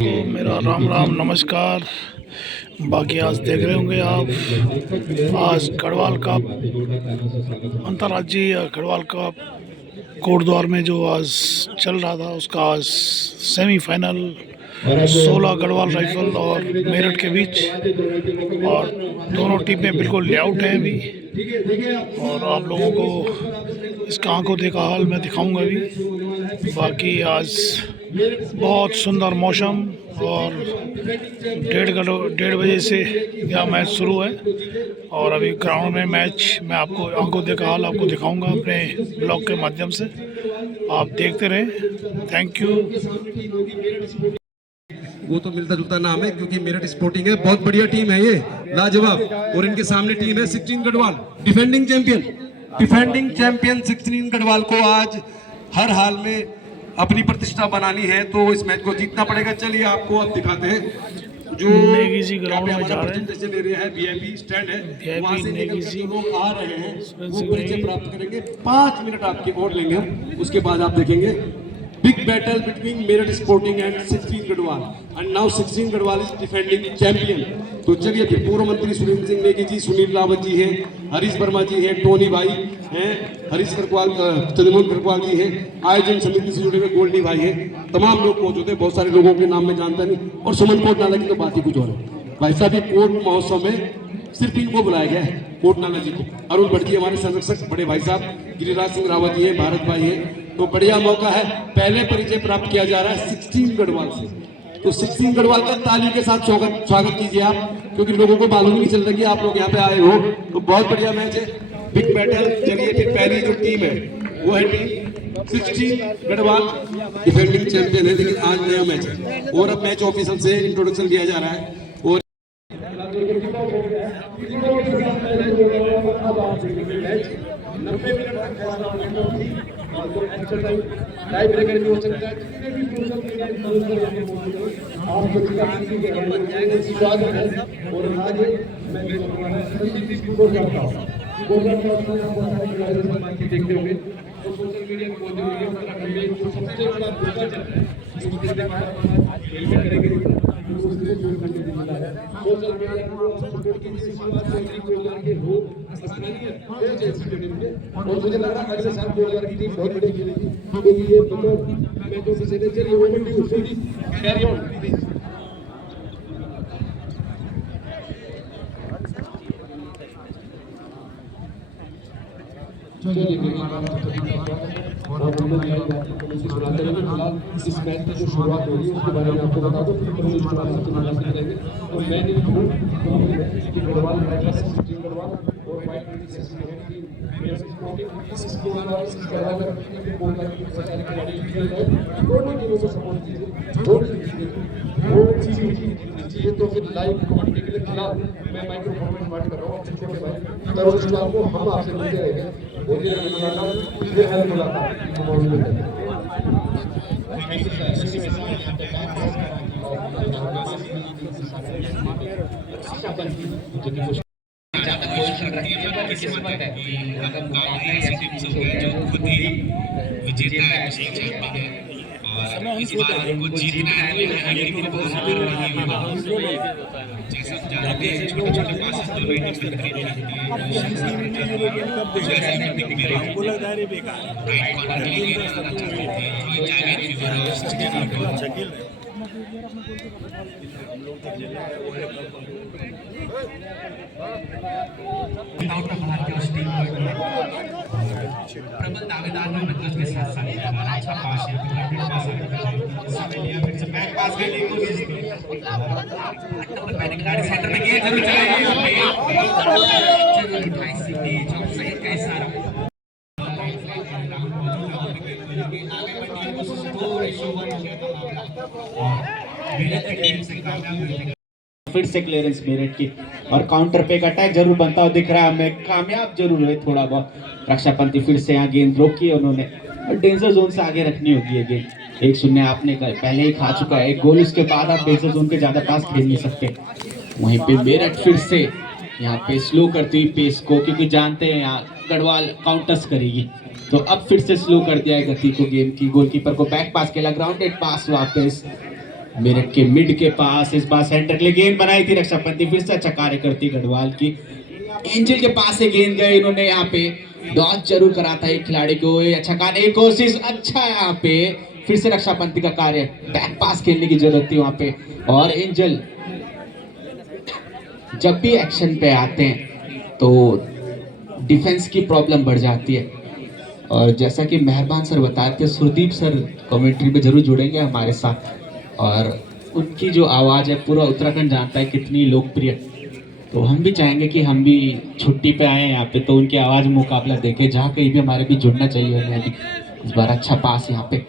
तो मेरा राम राम नमस्कार। बाकी आज देख रहे होंगे आप, आज गढ़वाल कप, अंतर्राज्यीय गढ़वाल कप कोटद्वार में जो आज चल रहा था, उसका आज सेमीफाइनल 16 गढ़वाल राइफल और मेरठ के बीच, और दोनों टीमें बिल्कुल लेआउट हैं अभी। और आप लोगों को इसका आंखों देखा हाल मैं दिखाऊंगा अभी। बाकी आज बहुत सुंदर मौसम, और 1:30 बजे से यह मैच शुरू है, और अभी ग्राउंड में मैच मैं आपको आंखों देखा हाल आपको दिखाऊंगा अपने ब्लॉग के माध्यम से। आप देखते रहें। Thank you. वो तो मिलता जुलता नाम है क्योंकि मेरठ स्पोर्टिंग है, बहुत बढ़िया टीम है ये, लाजवाब। और इनके सामने टीम है 16 गढ़वाल, डिफेंडिंग चैंपियन 16 गढ़वाल को आज हर हाल में अपनी प्रतिष्ठा बनानी है, तो इस मैच को जीतना पड़ेगा। चलिए आपको अब दिखाते हैं जो नेगी ग्राउंड में जा रहे हैं। ले रहे हैं, वीआईपी स्टैंड है, वहां से निकल कर लोग आ रहे हैं, वो परिचय प्राप्त करेंगे। 5 मिनट आपकी और लेंगे हम, उसके बाद आप देखेंगे big battle between Meerut sporting and 16 Garhwal, and now 16 Garhwal is defending champion. तो चलिए फिर पूर्व मंत्री सुरेंद्र सिंह नेगी जी, सुनील रावत जी हैं, हरीश वर्मा जी हैं, टोनी भाई हैं, हरीश करकवाल, चंद्रमोहन करकवाल जी हैं, आयोजन समिति से जुड़े हुए गोल्डी भाई हैं, तमाम लोग मौजूद हैं। बहुत सारे लोगों के नाम में जानता नहीं, और सुमन कोट नाला की तो बात ही कुछ और है। भाई साहब ये कोट महोत्सव में सिर्फ इनको बुलाया गया है, कोट नाला जी को। अरुण भट्टी हमारे संरक्षक बड़े भाई साहब, गिरिराज सिंह रावत जी हैं, भारत भाई हैं। तो बढ़िया मौका है, पहले परिचय प्राप्त किया जा रहा है 16 गढ़वाल से। तो 16 गढ़वाल का ताली के साथ स्वागत कीजिए आप, क्योंकि लोगों को मालूम नहीं चल रहा कि आप लोग यहाँ पे आए हो। तो बहुत बढ़िया मैच है, बिग बैटल। चलिए फिर पहली जो टीम है वो है टीम 16 गढ़वाल, डिफेंडिंग चैंपियन है, लेकिन आज नया मैच है। और अब मैच ऑफिसर से इंट्रोडक्शन दिया जा रहा है। और लाइव रिकॉर्डिंग हो सकता है, जितने भी सोशल मीडिया आप स्वागत है। और आगे मैं देखते होंगे तो सोशल मीडिया में बोलते होंगे सबसे बड़ा सोशल मीडिया और मुझे लग रहा है अगले साल 2000 की टीम बहुत बड़ी खेलेगी, क्योंकि ये दोनों मैचों से चलिए वो कैरी ऑन प्लीज। और हम लोग सुनाते रहेंगे। फिलहाल इस मैच की जो शुरुआत हो रही है उसके बारे में आपको बता दो, फिर और मैंने गढ़वाल गढ़वाल और सपोर्ट कीजिए। तो फिर लाइव कमेंट्री के लिए फिलहाल मैं माइक्रोफोन में इन्वाइट कर रहा हूँ छोटे भाई तरुण को। हम आपसे मिलते रहेंगे, फिर मुलाकात। विजेता है, और इस बार उनको जीतना है, जैसा जानते हैं छोटे छोटे पास दोनों ही टीम खरीदनी होती है। राइट कॉर्नर के लिए जाना चाहते थे, ये जावेद फीवर प्रबल दावेदार में मतलब के साथ अच्छा पास है, फिर से बैक पास के लिए कोशिश की, पहले खिलाड़ी सेंटर में गए, जरूर सही कैसा आगे बढ़ने की कोशिश फिर से क्लियरेंस मेरठ की, और काउंटर पे अटैक जरूर बनता हुआ दिख रहा है हमें, कामयाब जरूर है थोड़ा बहुत। रक्षापंथी फिर से यहाँ गेंद रोकी उन्होंने, और डेंजर जोन से आगे रखनी होगी ये गेंद। 1-0 आपने पहले ही खा चुका है, एक गोल उसके बाद आप डेंजर जोन के ज्यादा पास खेल नहीं सकते। वहीं पे मेरठ फिर से यहाँ पे स्लो करती हुई पेस को, क्योंकि जानते हैं यहाँ गढ़वाल काउंटर्स करेगी, तो अब फिर से स्लो कर दिया है गति को गेम की। गोलकीपर को बैक पास खेला, ग्राउंडेड पास वापस, मेरठ के मिड के पास इस बार सेंटर के लिए गेंद बनाई थी रक्षापंती, फिर से अच्छा कार्य करती गढ़वाल की। एंजल के पास से गेंद गए, इन्होंने यहाँ पे डॉच जरूर करा था एक खिलाड़ी को, ये अच्छा करने की कोशिश, अच्छा यहाँ पे फिर से रक्षापंती का कार्य, बैक पास खेलने की जरूरत थी वहां पे। और एंजल जब भी एक्शन पे आते हैं तो डिफेंस की प्रॉब्लम बढ़ जाती है। और जैसा कि मेहरबान सर बताते हैं, सुरदीप सर कमेंट्री पे जरूर जुड़ेंगे हमारे साथ, और उनकी जो आवाज़ है पूरा उत्तराखंड जानता है कितनी लोकप्रिय। तो हम भी चाहेंगे कि हम भी छुट्टी पे आए यहाँ पे तो उनकी आवाज़ मुकाबला देखें, जहाँ कहीं भी हमारे भी जुड़ना चाहिए उन्हें भी। इस बार अच्छा पास यहाँ पे,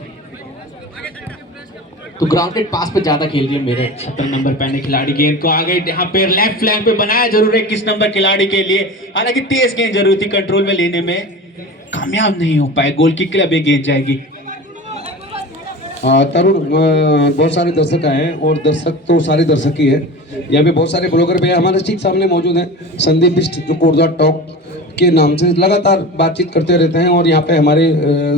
तो ग्राउंडेड पास पे ज्यादा खेल रही है मेरे 17 नंबर पहने खिलाड़ी। गेंद को आगे यहाँ पे लेफ्ट फ्लैंक पे बनाया जरूर है 21 नंबर खिलाड़ी के लिए, हालांकि तेज गेंद जरूर थी, कंट्रोल में लेने में कामयाब नहीं हो पाए। गोल किक के लिए अब ये गेंद जाएगी। तरुण, बहुत सारे दर्शक आए हैं और दर्शक तो सारे दर्शक ही है। यहाँ पे बहुत सारे ब्लॉगर भैया हमारे ठीक सामने मौजूद हैं। संदीप बिष्ट जो कोटद्वार टॉक के नाम से लगातार बातचीत करते रहते हैं, और यहाँ पे हमारे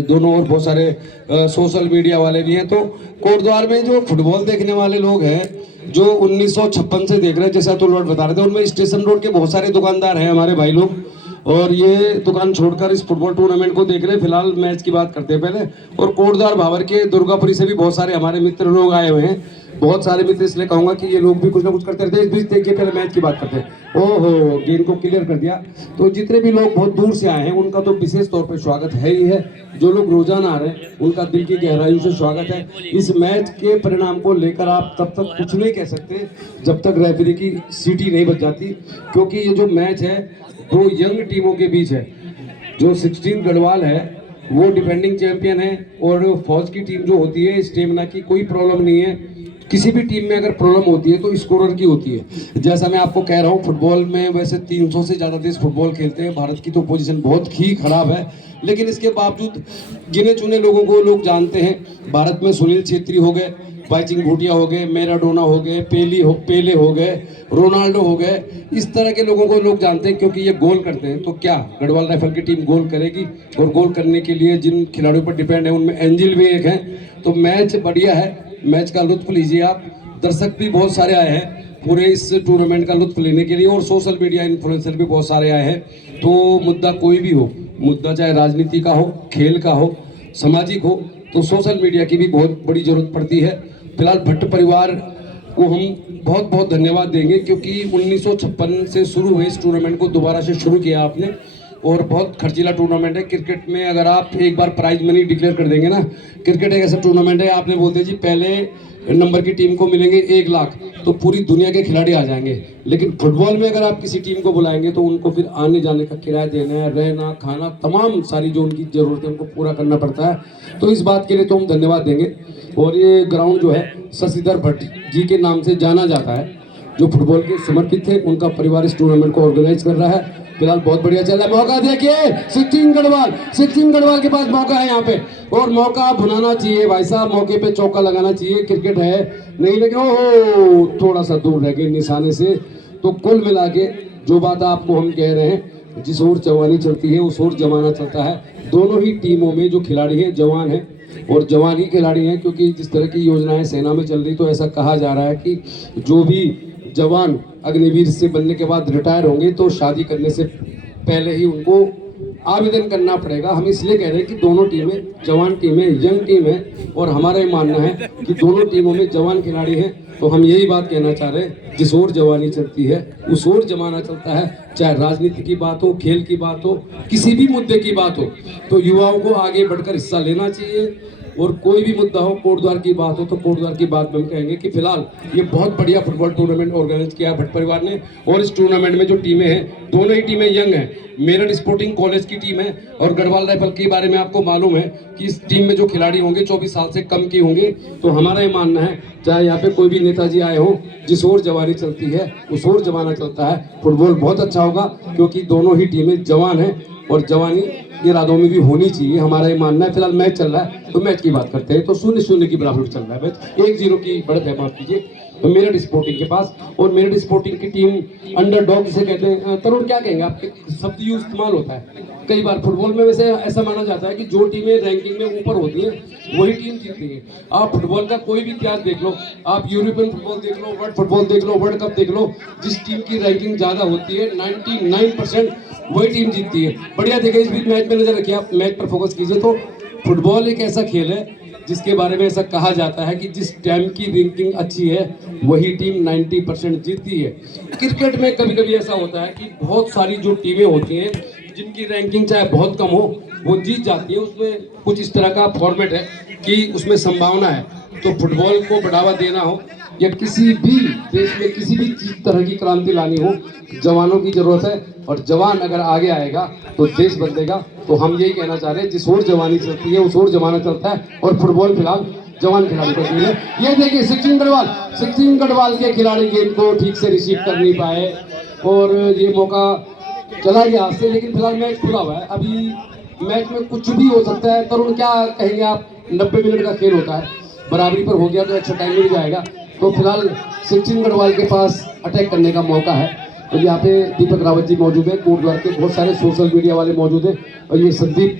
दोनों और बहुत सारे सोशल मीडिया वाले भी हैं। तो कोटद्वार में जो फुटबॉल देखने वाले लोग हैं, जो 1956 से देख रहे हैं, जैसे अतुल रोड बता रहे थे, उनमें स्टेशन रोड के बहुत सारे दुकानदार हैं हमारे भाई लोग, और ये दुकान छोड़कर इस फुटबॉल टूर्नामेंट को देख रहे हैं। फिलहाल मैच की बात करते हैं पहले। और कोटद्वार भावर के दुर्गापुरी से भी बहुत सारे हमारे मित्र लोग आए हुए हैं, बहुत सारे मित्र, इसलिए कहूंगा कि ये लोग भी कुछ ना कुछ करते रहते हैं। इस बीच देखिए, पहले मैच की बात करते हैं। ओहो, गेंद को क्लियर कर दिया। तो जितने भी लोग बहुत दूर से आए हैं उनका तो विशेष तौर पर स्वागत है ही है। जो लोग रोजाना आ रहे हैं उनका दिल की गहराइयों से स्वागत है। इस मैच के परिणाम को लेकर आप तब तक कुछ नहीं कह सकते जब तक रेफरी की सीटी नहीं बज जाती, क्योंकि ये जो मैच है दो यंग टीमों के बीच है। जो 16 गढ़वाल है वो डिफेंडिंग चैंपियन है, और फौज की टीम जो होती है, स्टेमिना की कोई प्रॉब्लम नहीं है। किसी भी टीम में अगर प्रॉब्लम होती है तो स्कोरर की होती है। जैसा मैं आपको कह रहा हूँ, फुटबॉल में वैसे 300 से ज़्यादा देश फुटबॉल खेलते हैं। भारत की तो पोजीशन बहुत ही खराब है, लेकिन इसके बावजूद गिने चुने लोगों को लोग जानते हैं। भारत में सुनील छेत्री हो गए, बाइचिंग भूटिया हो गए, मैराडोना हो गए, पेले हो गए, रोनाल्डो हो गए, इस तरह के लोगों को लोग जानते हैं क्योंकि ये गोल करते हैं। तो क्या गढ़वाल राइफल की टीम गोल करेगी? और गोल करने के लिए जिन खिलाड़ियों पर डिपेंड है उनमें एंजिल भी एक है। तो मैच बढ़िया है, मैच का लुत्फ लीजिए आप। दर्शक भी बहुत सारे आए हैं पूरे इस टूर्नामेंट का लुत्फ लेने के लिए, और सोशल मीडिया इन्फ्लुएंसर भी बहुत सारे आए हैं। तो मुद्दा कोई भी हो, मुद्दा चाहे राजनीति का हो, खेल का हो, सामाजिक हो, तो सोशल मीडिया की भी बहुत बड़ी जरूरत पड़ती है। फिलहाल भट्ट परिवार को हम बहुत बहुत धन्यवाद देंगे, क्योंकि 1956 से शुरू हुए इस टूर्नामेंट को दोबारा से शुरू किया आपने, और बहुत खर्चीला टूर्नामेंट है। क्रिकेट में अगर आप एक बार प्राइज मनी डिक्लेयर कर देंगे ना, क्रिकेट एक ऐसा टूर्नामेंट है, आपने बोलते जी पहले नंबर की टीम को मिलेंगे 1 लाख, तो पूरी दुनिया के खिलाड़ी आ जाएंगे। लेकिन फुटबॉल में अगर आप किसी टीम को बुलाएंगे तो उनको फिर आने जाने का किराया देना है, रहना, खाना, तमाम सारी जो उनकी ज़रूरत है उनको पूरा करना पड़ता है। तो इस बात के लिए तो हम धन्यवाद देंगे। और ये ग्राउंड जो है शशिधर भट्ट जी के नाम से जाना जाता है, जो फुटबॉल के समर्पित थे। उनका परिवार इस टूर्नामेंट को ऑर्गेनाइज कर रहा है। फिलहाल बहुत बढ़िया चल रहा है। मौका देखिए, 16 गढ़वाल के पास मौका है यहाँ पे, और मौका भुनाना चाहिए भाई साहब, मौके पे चौका लगाना चाहिए। क्रिकेट है नहीं, लेकिन ओहो थोड़ा सा दूर रह गए निशाने से। तो कुल मिला के जो बात आपको हम कह रहे हैं, जिस ओर जवानी चलती है उस ओर जमाना चलता है। दोनों ही टीमों में जो खिलाड़ी हैं जवान हैं, और जवान ही खिलाड़ी हैं, क्योंकि जिस तरह की योजनाएं सेना में चल रही, तो ऐसा कहा जा रहा है कि जो भी जवान अग्निवीर से बनने के बाद रिटायर होंगे तो शादी करने से पहले ही उनको आवेदन करना पड़ेगा। हम इसलिए कह रहे हैं कि दोनों टीमें जवान टीमें, यंग टीम है, और हमारा ये मानना है कि दोनों टीमों में जवान खिलाड़ी हैं। तो हम यही बात कहना चाह रहे हैं, जिस ओर जवानी चलती है उस ओर जमाना चलता है। चाहे राजनीति की बात हो, खेल की बात हो, किसी भी मुद्दे की बात हो, तो युवाओं को आगे बढ़कर हिस्सा लेना चाहिए। और कोई भी मुद्दा हो, कोटद्वार की बात हो, तो कोटद्वार की बात में हम कहेंगे कि फिलहाल ये बहुत बढ़िया फुटबॉल टूर्नामेंट ऑर्गेनाइज किया भट्ट परिवार ने। और इस टूर्नामेंट में जो टीमें हैं, दोनों ही टीमें यंग हैं। मेरठ स्पोर्टिंग कॉलेज की टीम है, और गढ़वाल राइफल के बारे में आपको मालूम है कि इस टीम में जो खिलाड़ी होंगे 24 साल से कम के होंगे। तो हमारा ये मानना है, चाहे यहाँ पे कोई भी नेताजी आए हो, जिस ओर जवानी चलती है उस ओर जमाना चलता है। फुटबॉल बहुत अच्छा होगा, क्योंकि दोनों ही टीमें जवान हैं, और जवानी इरादों में भी होनी चाहिए, हमारा ये मानना है। फिलहाल मैच चल रहा है तो मैच की बात करते हैं। तो 0-0 की बराबर चल रहा है मैच, 1-0 की बढ़त है, माफ कीजिए, तो मेरठ स्पोर्टिंग के पास। और मेरठ स्पोर्टिंग की टीम अंडरडॉग जिसे कहते हैं, तरुण क्या कहेंगे, आपके शब्द यूज इस्तेमाल होता है कई बार फुटबॉल में, वैसे ऐसा माना जाता है कि जो टीमें रैंकिंग में ऊपर होती हैं वही टीम जीतती है। आप फुटबॉल का कोई भी इतिहास देख लो, आप यूरोपियन फुटबॉल देख लो, वर्ल्ड फुटबॉल देख लो, वर्ल्ड कप देख लो, जिस टीम की रैंकिंग ज्यादा होती है 99% वही टीम जीतती है। बढ़िया देखिए, इस बीच मैच में नजर रखिए, आप मैच पर फोकस कीजिए। तो फुटबॉल एक ऐसा खेल है जिसके बारे में ऐसा कहा जाता है कि जिस टीम की रैंकिंग अच्छी है वही टीम 90% जीतती है। क्रिकेट में कभी कभी ऐसा होता है कि बहुत सारी जो टीमें होती हैं जिनकी रैंकिंग चाहे बहुत कम हो वो जीत जाती है। उसमें कुछ इस तरह का फॉर्मेट है कि उसमें संभावना है। तो फुटबॉल को बढ़ावा देना हो या किसी भी देश में किसी भी तरह की क्रांति लानी हो, जवानों की जरूरत है। और जवान अगर आगे आएगा तो देश बदलेगा। तो हम यही कहना चाह रहे हैं, जिस ओर जवानी चलती है उस ओर जमाना चलता है। और फुटबॉल फिलहाल जवान खिलाड़ी का खेल है। ये देखिए सचिन गढ़वाल के खिलाड़ी गेंद को ठीक से रिसीव कर नहीं पाए और ये मौका चला गया हाथ से, लेकिन फिलहाल मैच खुला हुआ है। अभी मैच में कुछ भी हो सकता है। तरुण क्या कहेंगे आप, 90 मिनट का खेल होता है, बराबरी पर हो गया तो एक्स्ट्रा टाइम मिल जाएगा। तो फिलहाल सचिन गढ़वाल के पास अटैक करने का मौका है। और यहाँ पे दीपक रावत जी मौजूद है, कोटद्वार के बहुत सारे सोशल मीडिया वाले मौजूद हैं, और ये संदीप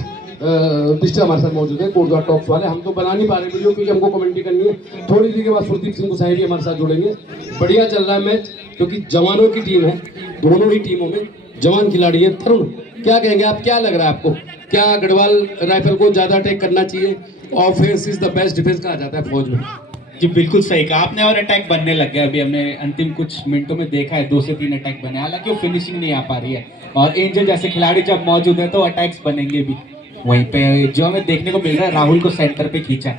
बिष्ट हमारे साथ मौजूद है, कोटद्वार टॉक्स वाले। हम तो बना नहीं पा रहे वीडियो क्योंकि हमको कमेंट्री करनी है। थोड़ी देर के बाद सुरदीप सिंह गुसाई भी हमारे साथ जुड़ेंगे। बढ़िया चल रहा है मैच क्योंकि जवानों की टीम है, दोनों ही टीमों में जवान खिलाड़ी है। तरुण क्या कहेंगे आप, क्या लग रहा है आपको, क्या गढ़वाल राइफल को ज्यादा अटैक करना चाहिए? Offence is the best defence कहा जाता है फौज में। जी बिल्कुल सही कहा आपने, और अटैक बनने लग गया। अभी हमने अंतिम कुछ मिनटों में देखा है 2 से 3 अटैक बने, हालांकि वो फिनिशिंग नहीं आ पा रही है। और एंजल जैसे खिलाड़ी जब मौजूद है तो अटैक्स बनेंगे भी। वहीं पे जो हमें देखने को मिल रहा है, राहुल को सेंटर पे खींचा,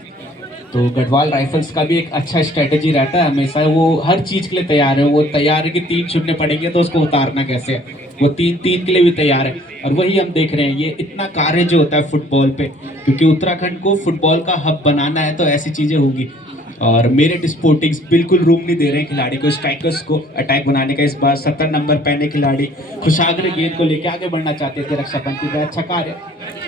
तो गढ़वाल राइफल्स का भी एक अच्छा स्ट्रेटेजी रहता है हमेशा। वो हर चीज के लिए तैयार है, वो तैयार है कि 3 शून्य पड़ेंगे तो उसको उतारना कैसे है, वो 3-3 के लिए भी तैयार है। और वही हम देख रहे हैं, ये इतना कार्य जो होता है फुटबॉल पे, क्योंकि उत्तराखंड को फुटबॉल का हब बनाना है तो ऐसी चीजें होंगी। और मेरठ स्पोर्टिंग्स बिल्कुल रूम नहीं दे रहे हैं खिलाड़ी को, स्ट्राइकर्स को अटैक बनाने का। इस बार 70 नंबर पहने खिलाड़ी खुशाग्र गेंद को लेकर आगे बढ़ना चाहते थे, रक्षापंथी का अच्छा कार्य।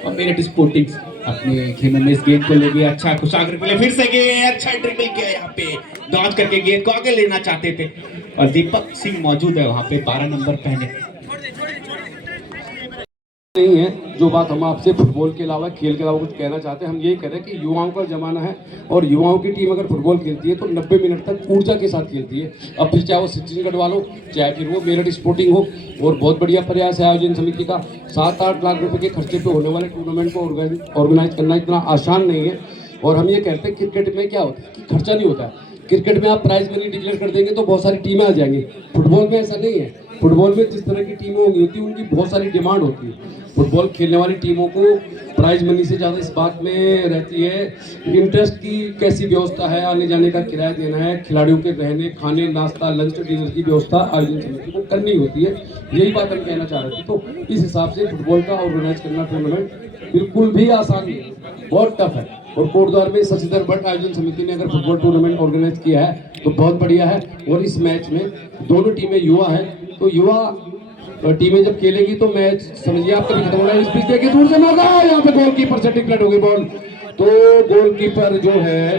और मेरठ स्पोर्टिंग्स अपने खेमे में इस गेंद को लेके अच्छा, खुशाग्र के लिए फिर से गेंद, अच्छा ड्रिबल किया, यहाँ पे डॉज करके गेंद को आगे लेना चाहते थे। और दीपक सिंह मौजूद है वहाँ पे 12 नंबर पहने। नहीं है जो बात हम आपसे फुटबॉल के अलावा, खेल के अलावा कुछ कहना चाहते हैं। हम यही कह रहे हैं कि युवाओं का जमाना है और युवाओं की टीम अगर फुटबॉल खेलती है तो 90 मिनट तक ऊर्जा के साथ खेलती है। अब फिर चाहे वो सचिन गढ़वाल हो, चाहे फिर वो मेरठ स्पोर्टिंग हो। और बहुत बढ़िया प्रयास है आयोजन समिति का। 7-8 लाख रुपए के खर्चे पे होने वाले टूर्नामेंट को ऑर्गेनाइज करना इतना आसान नहीं है। और हम ये कहते हैं क्रिकेट में क्या होता है कि खर्चा नहीं होता है। क्रिकेट में आप प्राइज मनी डिक्लेयर कर देंगे तो बहुत सारी टीमें आ जाएंगी। फुटबॉल में ऐसा नहीं है। फुटबॉल में जिस तरह की टीमें होंगी होती है उनकी बहुत सारी डिमांड होती है। फुटबॉल खेलने वाली टीमों को प्राइज मनी से ज़्यादा इस बात में रहती है इंटरेस्ट की कैसी व्यवस्था है, आने जाने का किराया देना है, खिलाड़ियों के रहने खाने नाश्ता लंच डिनर की व्यवस्था आयोजन समिति को करनी होती है। यही बात हम कहना चाह रहे थे। तो इस हिसाब से फुटबॉल का ऑर्गेनाइज करना टूर्नामेंट बिल्कुल भी आसान नहीं है, बहुत टफ है। और कोटद्वार में शशिधर भट्ट आयोजन समिति ने अगर फुटबॉल टूर्नामेंट ऑर्गेनाइज किया है तो बहुत बढ़िया है। और इस मैच में दोनों टीमें युवा हैं, तो युवा टीमें जब खेलेगी तो मैच समझिए आप कभी खत्म हो रहा है। इस बीच देखिए दूर से मौका, यहाँ पे गोलकीपर से डिक्लेयर हो गई बॉल। तो गोलकीपर जो है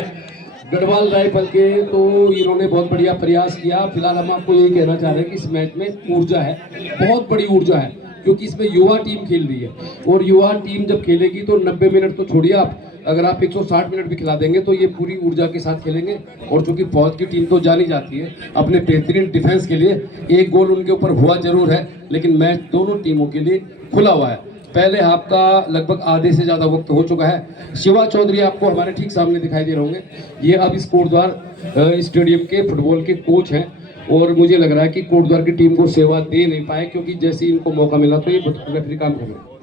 गढ़वाल राइफल के, तो इन्होंने बहुत बढ़िया प्रयास किया। फिलहाल हम आपको यही कहना चाह रहे हैं कि इस मैच में ऊर्जा है, बहुत बड़ी ऊर्जा है, क्योंकि इसमें युवा टीम खेल रही है। और युवा टीम जब खेलेगी तो 90 मिनट तो छोड़िए आप, अगर आप 160 मिनट भी खिला देंगे तो ये पूरी ऊर्जा के साथ खेलेंगे। और चूंकि फौज की टीम तो जानी जाती है अपने बेहतरीन डिफेंस के लिए, एक गोल उनके ऊपर हुआ जरूर है लेकिन मैच दोनों टीमों के लिए खुला हुआ है। पहले हाफ का लगभग आधे से ज्यादा वक्त हो चुका है। शिवा चौधरी आपको हमारे ठीक सामने दिखाई दे रहे होंगे, ये अब इस कोटद्वार स्टेडियम के फुटबॉल के कोच हैं। और मुझे लग रहा है कि कोटद्वार की टीम को सेवा दे नहीं पाए, क्योंकि जैसे ही इनको मौका मिला तो ये रेफरी काम कर रहे हैं।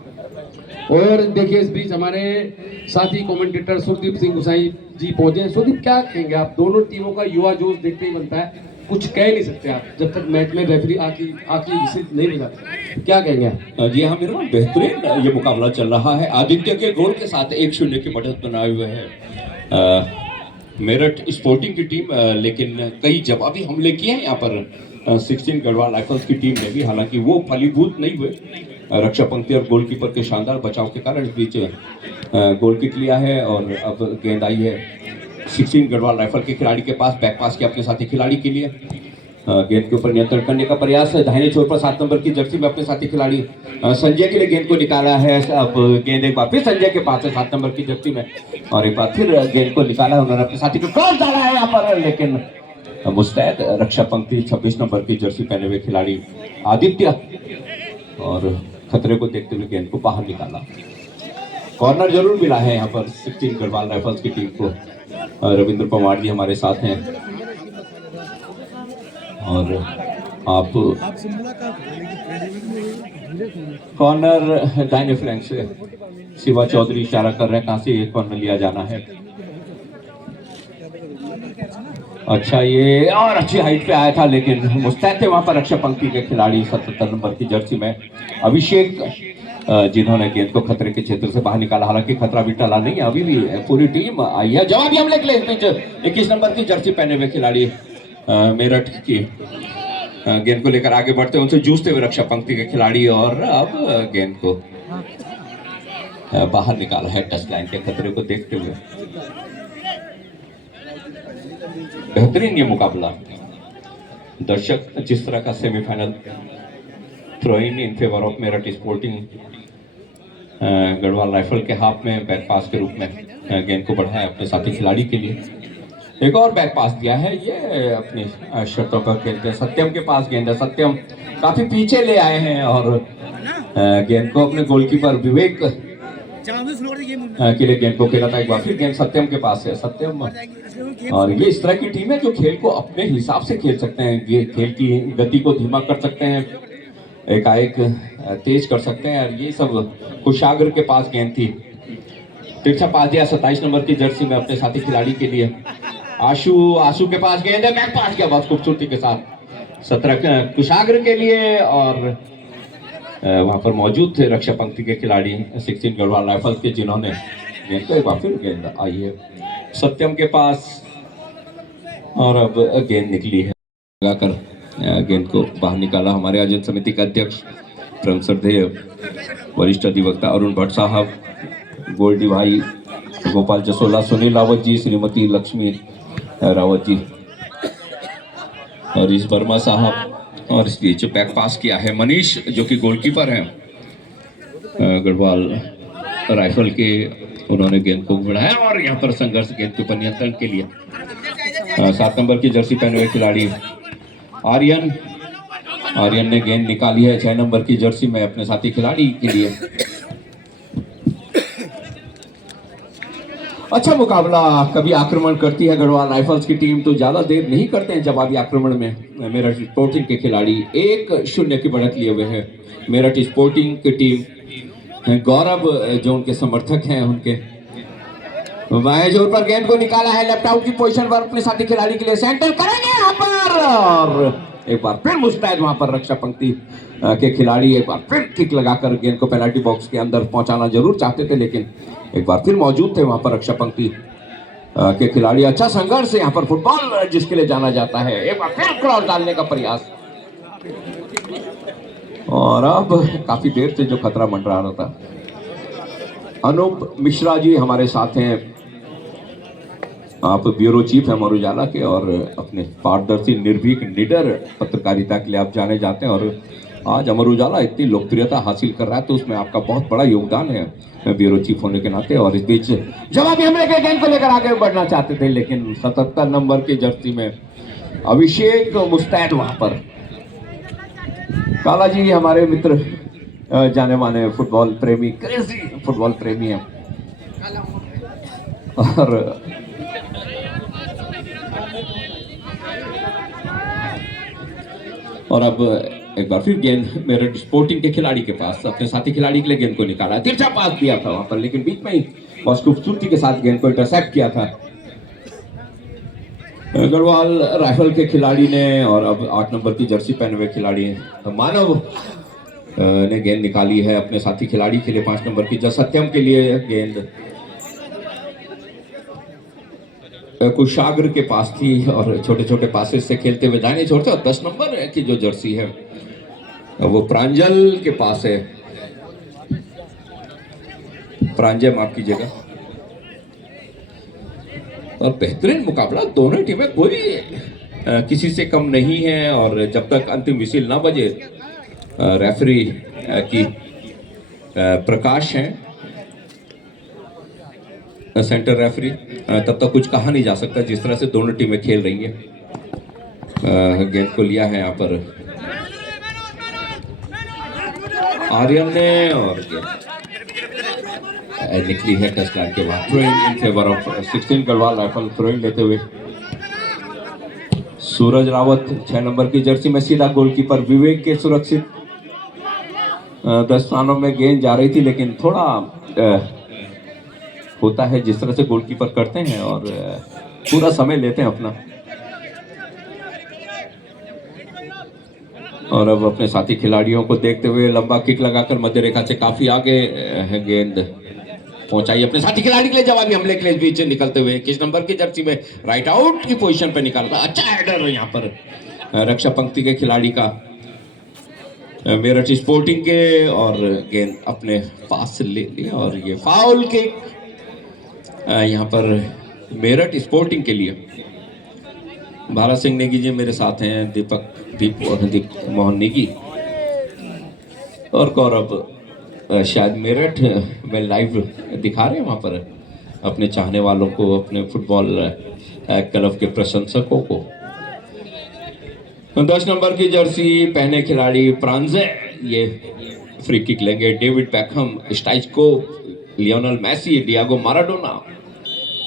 और देखिए इस बीच हमारे साथी कमेंटेटर सुरदीप सिंह गुसाई जी पहुंचे। सुरदीप क्या कहेंगे आप, दोनों टीमों का युवा जोश देखते ही बनता है, कुछ कह नहीं सकते आप जब तक मैच में रेफरी आखिरी विसिल नहीं बजाते, क्या कहेंगे आप? जी हाँ मेरा बेहतरीन ये मुकाबला चल रहा है। आदित्य के गोल के साथ 1-0 की बढ़त बनाए हुए है मेरठ स्पोर्टिंग की टीम, लेकिन कई जवाबी हमले किए हैं यहाँ पर 16 गढ़वाल राइफल्स की टीम ने भी, हालांकि वो फलीभूत नहीं हुए। रक्षा पंक्ति और गोलकीपर के शानदार बचाव के कारण इस बीच गोल किक लिया है और अब गेंद आई है 16 गढ़वाल राइफल के खिलाड़ी के पास। बैक पास किया अपने साथी खिलाड़ी के लिए, गेंद के ऊपर नियंत्रण करने का प्रयास है। दाहिने छोर पर 7 नंबर की जर्सी में अपने साथी खिलाड़ी संजय के लिए गेंद को निकाला है। अब गेंद एक बार फिर संजय के पास है 7 नंबर की जर्सी में, और एक बार फिर गेंद को निकाला है उन्होंने अपने साथी को क्रॉस डाला है यहाँ पर, लेकिन मुस्तैद रक्षा पंक्ति 26 नंबर की जर्सी पहने हुए खिलाड़ी आदित्य, और खतरे को देखते हुए गेंद को बाहर निकाला। कॉर्नर जरूर मिला है यहाँ पर 16 गढ़वाल राइफल्स की टीम को। रविंद्र पवार जी हमारे साथ हैं, और आप कॉर्नर दाहिने फ्लैंक से शिवा चौधरी इशारा कर रहे हैं कहां से ये कॉर्नर लिया जाना है। अच्छा, ये और अच्छी हाइट पे आया था, लेकिन मुस्तैद थे वहां पर रक्षा पंक्ति के खिलाड़ी 77 नंबर की जर्सी में अभिषेक, जिन्होंने गेंद को खतरे के क्षेत्र से बाहर निकाला। हालांकि खतरा भी टला नहीं, अभी भी पूरी टीम आई है जवाबी हमले के लिए। 21 नंबर की जर्सी पहने हुए खिलाड़ी मेरठ की गेंद को लेकर आगे बढ़ते उनसे जूझते हुए रक्षा पंक्ति के खिलाड़ी, और अब गेंद को बाहर निकाला है टच लाइन के खतरे को देखते हुए। बेहतरीन ये मुकाबला। दर्शक जिस तरह का semifinal throw in favour of Meerut sporting Garhwal rifle के हाथ में बैक पास के रूप में गेंद को बढ़ाया अपने साथी खिलाड़ी के लिए। एक और बैक पास दिया है, ये अपनी शर्तों पर खेलते हैं। सत्यम के पास गेंद है, सत्यम काफी पीछे ले आए हैं और गेंद को अपने गोलकीपर विवेक के लिए गेंद को खेला था। एक बार फिर गेंद सत्यम के पास है, सत्यम, और ये इस तरह की टीम है जो खेल को अपने हिसाब से खेल सकते हैं। ये खेल की गति को धीमा कर सकते हैं, एकाएक तेज कर सकते हैं, और ये सब कुशाग्र के पास गेंद थी। तिरछा पास दिया 27 नंबर की जर्सी में अपने साथी खिलाड़ी के लिए। आशु के पास गेंद है, बैक पास किया बहुत खूबसूरती के साथ 17 कुशाग्र के लिए, और वहां पर मौजूद थे रक्षा पंक्ति के खिलाड़ी 16 गढ़वाल राइफल्स के, जिन्होंने गेंद को एक बार फिर गेंद आई है सत्यम के पास, और अब गेंद निकली है लगाकर गेंद को बाहर निकाला हमारे आयोजन समिति के अध्यक्ष परम श्रद्धेय वरिष्ठ अधिवक्ता अरुण भट्ट साहब, गोल्डी भाई, गोपाल जसोला, सुनील रावत जी, श्रीमती लक्ष्मी रावत जी, और इस वर्मा साहब, और इस बीच बैक पास किया है मनीष जो कि गोलकीपर हैं गढ़वाल राइफल के, उन्होंने गेंद को बढ़ाया और यहाँ पर संघर्ष गेंद के ऊपर नियंत्रण के लिए 7 नंबर की जर्सी पहने हुए खिलाड़ी आर्यन ने गेंद निकाली है 6 नंबर की जर्सी में अपने साथी खिलाड़ी के लिए। अच्छा मुकाबला, कभी आक्रमण करती है गढ़वाल राइफल्स की टीम तो ज्यादा देर नहीं करते हैं जवाबी आक्रमण में। मेरठ स्पोर्टिंग के खिलाड़ी 1-0 की बढ़त लिए हुए हैं। मेरठ स्पोर्टिंग की टीम, गौरव जो उनके समर्थक हैं, उनके बाएं जोर पर गेंद को निकाला है लेफ्ट आउट की पोजीशन पर अपने साथी खिलाड़ी के लिए, सेंटर करेंगे यहाँ पर, और एक बार फिर मुस्तैद वहां पर रक्षा पंक्ति के खिलाड़ी एक बार फिर किक लगाकर गेंद को पेनल्टी बॉक्स के अंदर पहुंचाना जरूर चाहते थे, लेकिन एक बार फिर मौजूद थे वहां पर रक्षा पंक्ति के खिलाड़ी। अच्छा संघर्ष यहाँ पर फुटबॉल जिसके लिए जाना जाता है, एक बार फिर क्रॉस डालने का प्रयास, और अब काफी देर से जो खतरा मंडरा रहा था। अनूप मिश्रा जी हमारे साथ हैं, आप ब्यूरो चीफ हैं अमर उजाला के, और अपने पारदर्शी निर्भीक निडर पत्रकारिता के लिए आप जाने जाते हैं, और आज अमर उजाला इतनी लोकप्रियता हासिल कर रहा है तो उसमें आपका बहुत बड़ा योगदान है ब्यूरो चीफ होने के नाते। और इस बीच जवाबी हमले के गेंद को लेकर आगे बढ़ना चाहते थे, लेकिन 77 नंबर की जर्सी में अभिषेक मुस्तैद वहां पर। काला जी हमारे मित्र, जाने माने फुटबॉल प्रेमी, क्रेजी फुटबॉल प्रेमी है, और अब एक बार फिर गेंद मेरठ स्पोर्टिंग के खिलाड़ी के पास, अपने साथी खिलाड़ी के लिए गेंद को निकाला, तिरछा पास दिया था वहां पर, लेकिन बीच में ही बहुत खूबसूरती के साथ गेंद को इंटरसेप्ट किया था गढ़वाल राइफल के खिलाड़ी ने। और अब 8 नंबर की जर्सी पहने हुए खिलाड़ी मानव ने गेंद निकाली है अपने साथी खिलाड़ी के लिए 5 नंबर की सत्यम के लिए गेंद कुशाग्र के पास थी, और छोटे छोटे पासेस से खेलते हुए दाहिने छोड़ते, और 10 नंबर की जो जर्सी है वो प्रांजल के पास है प्रांजय माफ कीजिएगा। और बेहतरीन मुकाबला, दोनों टीमें कोई किसी से कम नहीं है। और जब तक अंतिम विसिल ना बजे, रेफरी की प्रकाश हैं सेंटर रेफरी, तब तक कुछ कहा नहीं जा सकता। जिस तरह से दोनों टीमें खेल रही हैं, गेंद को लिया है यहाँ पर आर्यन ने और निकली है टच लाइन के बाद। Throwing in favour of 16 Garhwal rifle, throwing लेते हुए सूरज रावत 6 नंबर की जर्सी में, सीधा गोलकीपर विवेक के सुरक्षित 10 स्थानों में गेंद जा रही थी, लेकिन थोड़ा होता है जिस तरह से गोलकीपर करते हैं और पूरा समय लेते हैं अपना। और अब अपने साथी खिलाड़ियों को देखते हुए लंबा किक लगाकर मध्य रेखा से काफी आगे है गेंद पहुंचाई अपने साथी खिलाड़ी के लिए, जवाबी हमले के लिए बीच से निकलते हुए 21 नंबर की जर्सी में राइट आउट की पोजीशन पे निकालता। अच्छा हेडर यहाँ पर रक्षा पंक्ति के खिलाड़ी का, मेरठ स्पोर्टिंग के, और गेंद अपने पास से ले लिया और ये फाउल किक यहाँ पर मेरठ स्पोर्टिंग के लिए। भारत सिंह नेगी जी मेरे साथ हैं, दीप मोहन नेगी और गौरव शायद मेरठ में लाइव दिखा रहे हैं वहाँ पर अपने चाहने वालों को, अपने फुटबॉल क्लब के प्रशंसकों को। 10 नंबर की जर्सी पहने खिलाड़ी प्रांजे ये फ्री किक लेंगे। डेविड बैकहम, स्टाइचको, लियोनल मेसी, डियागो माराडोना,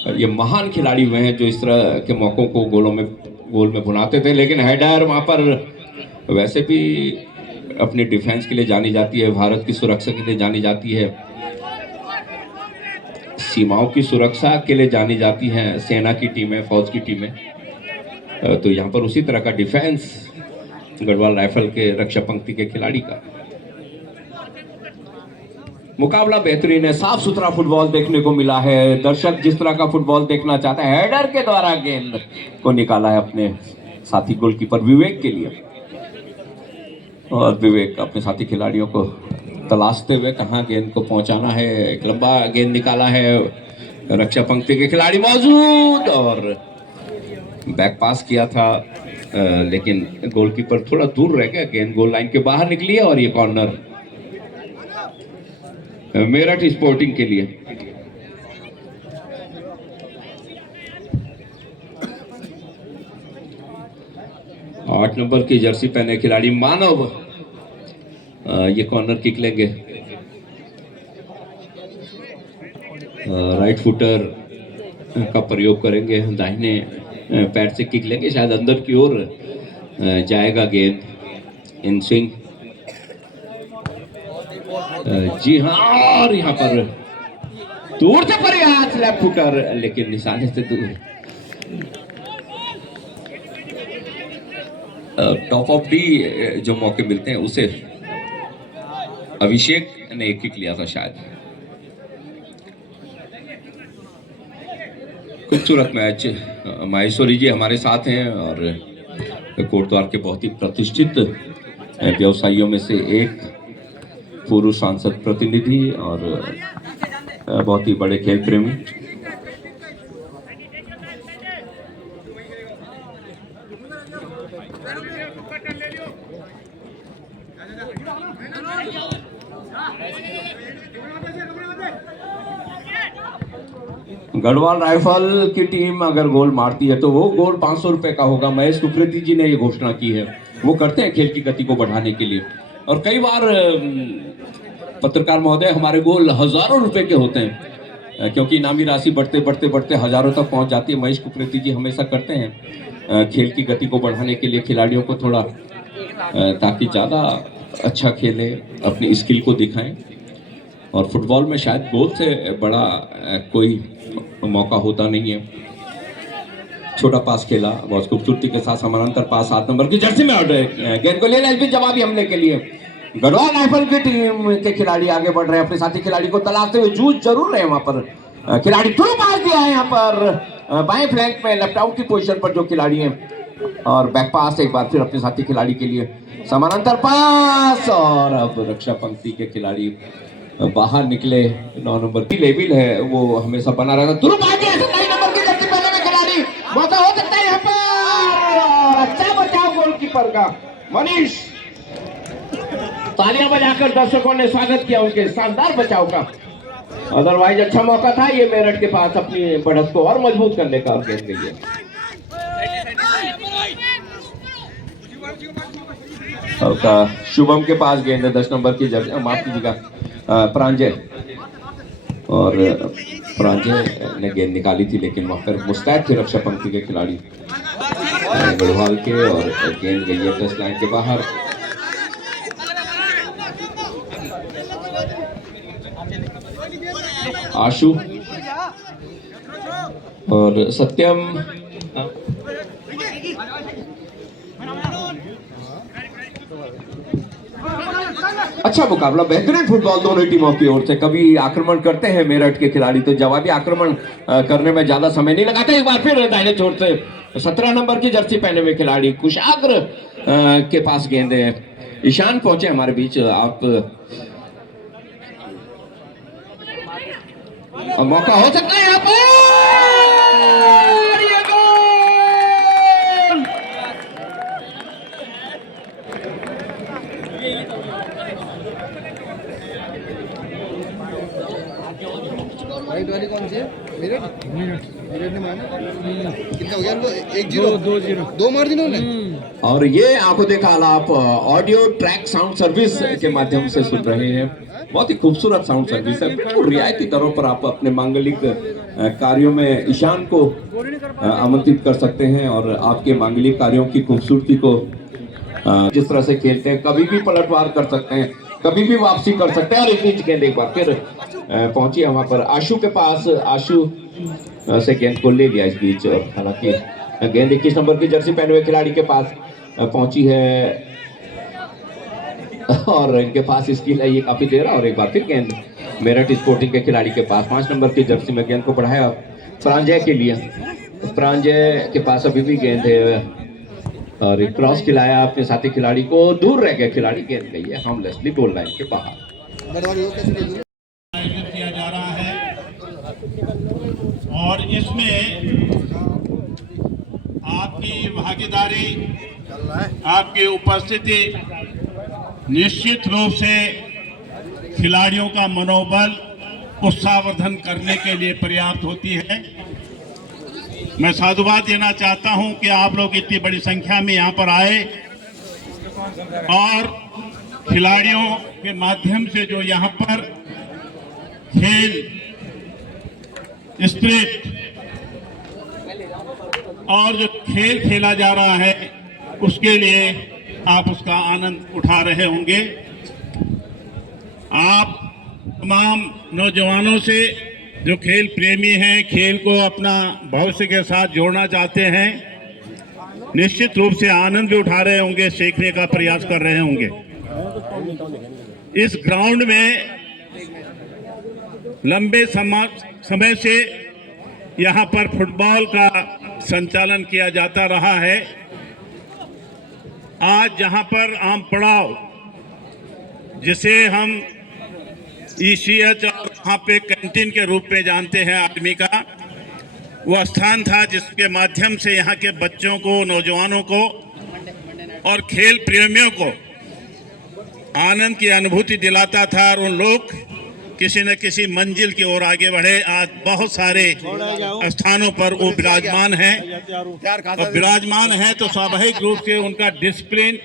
ये महान खिलाड़ी हुए हैं जो इस तरह के मौकों को गोल में बुनाते थे। लेकिन हेडर वहाँ पर वैसे भी अपनी डिफेंस के लिए जानी जाती है, भारत की सुरक्षा के लिए जानी जाती है, सीमाओं की सुरक्षा के लिए जानी जाती हैं सेना की टीमें, फौज की टीमें। तो यहाँ पर उसी तरह का डिफेंस गढ़वाल राइफल के रक्षा पंक्ति के खिलाड़ी का। मुकाबला बेहतरीन है, साफ सुथरा फुटबॉल देखने को मिला है। दर्शक जिस तरह का फुटबॉल देखना चाहता है, हेडर के द्वारा गेंद को निकाला है अपने साथी गोलकीपर विवेक के लिए। और विवेक अपने साथी खिलाड़ियों को तलाशते हुए कहां गेंद को पहुंचाना है। एक लंबा गेंद निकाला है, रक्षा पंक्ति के खिलाड़ी मौजूद और बैक पास किया था, लेकिन गोलकीपर थोड़ा दूर रह गया। गेंद गोल लाइन के बाहर निकली है और ये कॉर्नर मेरठ स्पोर्टिंग के लिए। आठ नंबर की जर्सी पहने खिलाड़ी मानव ये कॉर्नर किक लेंगे। राइट फुटर का प्रयोग करेंगे, दाहिने पैर से किक लेंगे, शायद अंदर की ओर जाएगा गेंद इन स्विंग। जी हाँ, और यहाँ पर दूर से प्रयास लेफ्ट फुटर, लेकिन निशाने से दूर। टॉप ऑफ डी जो मौके मिलते हैं उसे अभिषेक ने एक किक लिया था शायद। खूबसूरत मैच। माहेश्वरी जी हमारे साथ हैं और कोटद्वार के बहुत ही प्रतिष्ठित व्यवसायियों में से एक, पूर्व सांसद प्रतिनिधि और बहुत ही बड़े खेल प्रेमी। गढ़वाल राइफल की टीम अगर गोल मारती है तो वो गोल 500 रुपए का होगा। महेश कुफरेती जी ने ये घोषणा की है। वो करते हैं खेल की गति को बढ़ाने के लिए, और कई बार पत्रकार महोदय हमारे गोल हजारों रुपए के होते हैं, क्योंकि इनामी राशि बढ़ते बढ़ते बढ़ते हजारों तक पहुंच जाती है। महेश कुफरेती जी हमेशा करते हैं खेल की गति को बढ़ाने के लिए खिलाड़ियों को थोड़ा, ताकि ज़्यादा अच्छा खेले, अपनी स्किल को दिखाएं। और फुटबॉल में शायद गोल से बड़ा कोई मौका होता नहीं है। छोटा पास खेला बहुत खूबसूरती के साथ, समानांतर पास 7 नंबर की जर्सी में आउट है। गेंद को ले लिया जवाबी हमले के लिए। गढ़वाल राइफल की टीम के खिलाड़ी आगे बढ़ रहे हैं, अपने साथी खिलाड़ी को तलाशते हुए जूझ जरूर रहे हैं। वहां पर खिलाड़ी थ्रू पास दिया है यहाँ पर बाएं फ्लैंक में, लेफ्ट आउट की पोजीशन पर जो खिलाड़ी हैं, और बैक पास एक बार फिर अपने साथी खिलाड़ी के लिए, समानांतर पास, और अब रक्षा पंक्ति के खिलाड़ी बाहर निकले। 9 नंबर की लेवल है वो हमेशा बना रहता। ध्रुव आ गया 27 नंबर की जर्सी पहने में खिलाड़ी, मौका हो सकता है यहाँ पर। अच्छा बचाव गोलकीपर का मनीष। तालियां बजाकर दर्शकों ने स्वागत किया उनके शानदार बचाव का। अदरवाइज अच्छा मौका था ये मेरठ के पास अपनी बढ़त को और मजबूत करने का गेंद के लिए। शुभम के पास गेंद है 10 नंबर की जर्सी, माफ कीजिएगा प्रांजय, और प्रांजय ने गेंद निकाली थी लेकिन वहां पर मुस्तैद थे रक्षा पंक्ति के खिलाड़ी गढ़वाल के, और गेंद गई है टच लाइन के बाहर। आशु और सत्यम, अच्छा मुकाबला, बेहतरीन फुटबॉल दोनों टीमों की ओर से। कभी आक्रमण करते हैं मेरठ के खिलाड़ी तो जवाबी आक्रमण करने में ज्यादा समय नहीं लगाते। एक बार फिर दाहिने छोर से 17 नंबर की जर्सी पहने हुए खिलाड़ी कुशाग्र के पास गेंद है। ईशान पहुंचे हमारे बीच, आप मौका हो सकता है यहाँ पर। ये गोल! राइट वाली कौन सी है? मेरठ ने मारा कितना हो गया उनको? 1-0 2-0 2 मार दिनों ने। और ये आपको देखा आप ऑडियो ट्रैक साउंड सर्विस के माध्यम से सुन रहे हैं। बहुत ही खूबसूरत साउंड सर्विस है, बिल्कुल रियायती दरों पर आप अपने मांगलिक कार्यों में ईशान को आमंत्रित कर सकते हैं और आपके मांगलिक कार्यों की खूबसूरती को जिस तरह से खेलते हैं, कभी भी पलटवार कर सकते हैं, कभी भी वापसी कर सकते हैं। और इतनी गेंद एक बार फिर पहुंची है वहां पर आशु के पास, आशु से गेंद को ले लिया इस बीच, और हालांकि गेंद 21 नंबर की जर्सी पहने हुए खिलाड़ी के पास पहुंची है और इनके पास स्किल है ये काफी देर, और एक बार फिर गेंद मेरठ स्पोर्टिंग के खिलाड़ी के पास 5 नंबर की जर्सी में गेंद को बढ़ाया प्रांजय के लिए। प्रांजय के पास अभी भी गेंद है और एक क्रॉस खिलाया अपने साथी खिलाड़ी को, दूर रह गया खिलाड़ी, गेंद गई है हार्मलेसली गोल लाइन के बाहर। किया जा रहा है और इसमें आपकी भागीदारी, आपकी उपस्थिति निश्चित रूप से खिलाड़ियों का मनोबल उत्साहवर्धन करने के लिए पर्याप्त होती है। मैं साधुवाद देना चाहता हूं कि आप लोग इतनी बड़ी संख्या में यहां पर आए और खिलाड़ियों के माध्यम से जो यहां पर खेल स्पिरिट और जो खेल खेला जा रहा है उसके लिए आप उसका आनंद उठा रहे होंगे। आप तमाम नौजवानों से जो खेल प्रेमी हैं, खेल को अपना भविष्य के साथ जोड़ना चाहते हैं, निश्चित रूप से आनंद भी उठा रहे होंगे, सीखने का प्रयास कर रहे होंगे। इस ग्राउंड में लंबे समय से यहाँ पर फुटबॉल का संचालन किया जाता रहा है। आज जहाँ पर आम पड़ाव, जिसे हम ECH और वहाँ पे कैंटीन के रूप में जानते हैं आदमी का, वह स्थान था जिसके माध्यम से यहाँ के बच्चों को, नौजवानों को और खेल प्रेमियों को आनंद की अनुभूति दिलाता था और उन लोग किसी न किसी मंजिल की ओर आगे बढ़े। आज बहुत सारे स्थानों पर वो विराजमान हैं और विराजमान है तो स्वाभाविक रूप से उनका डिसिप्लिन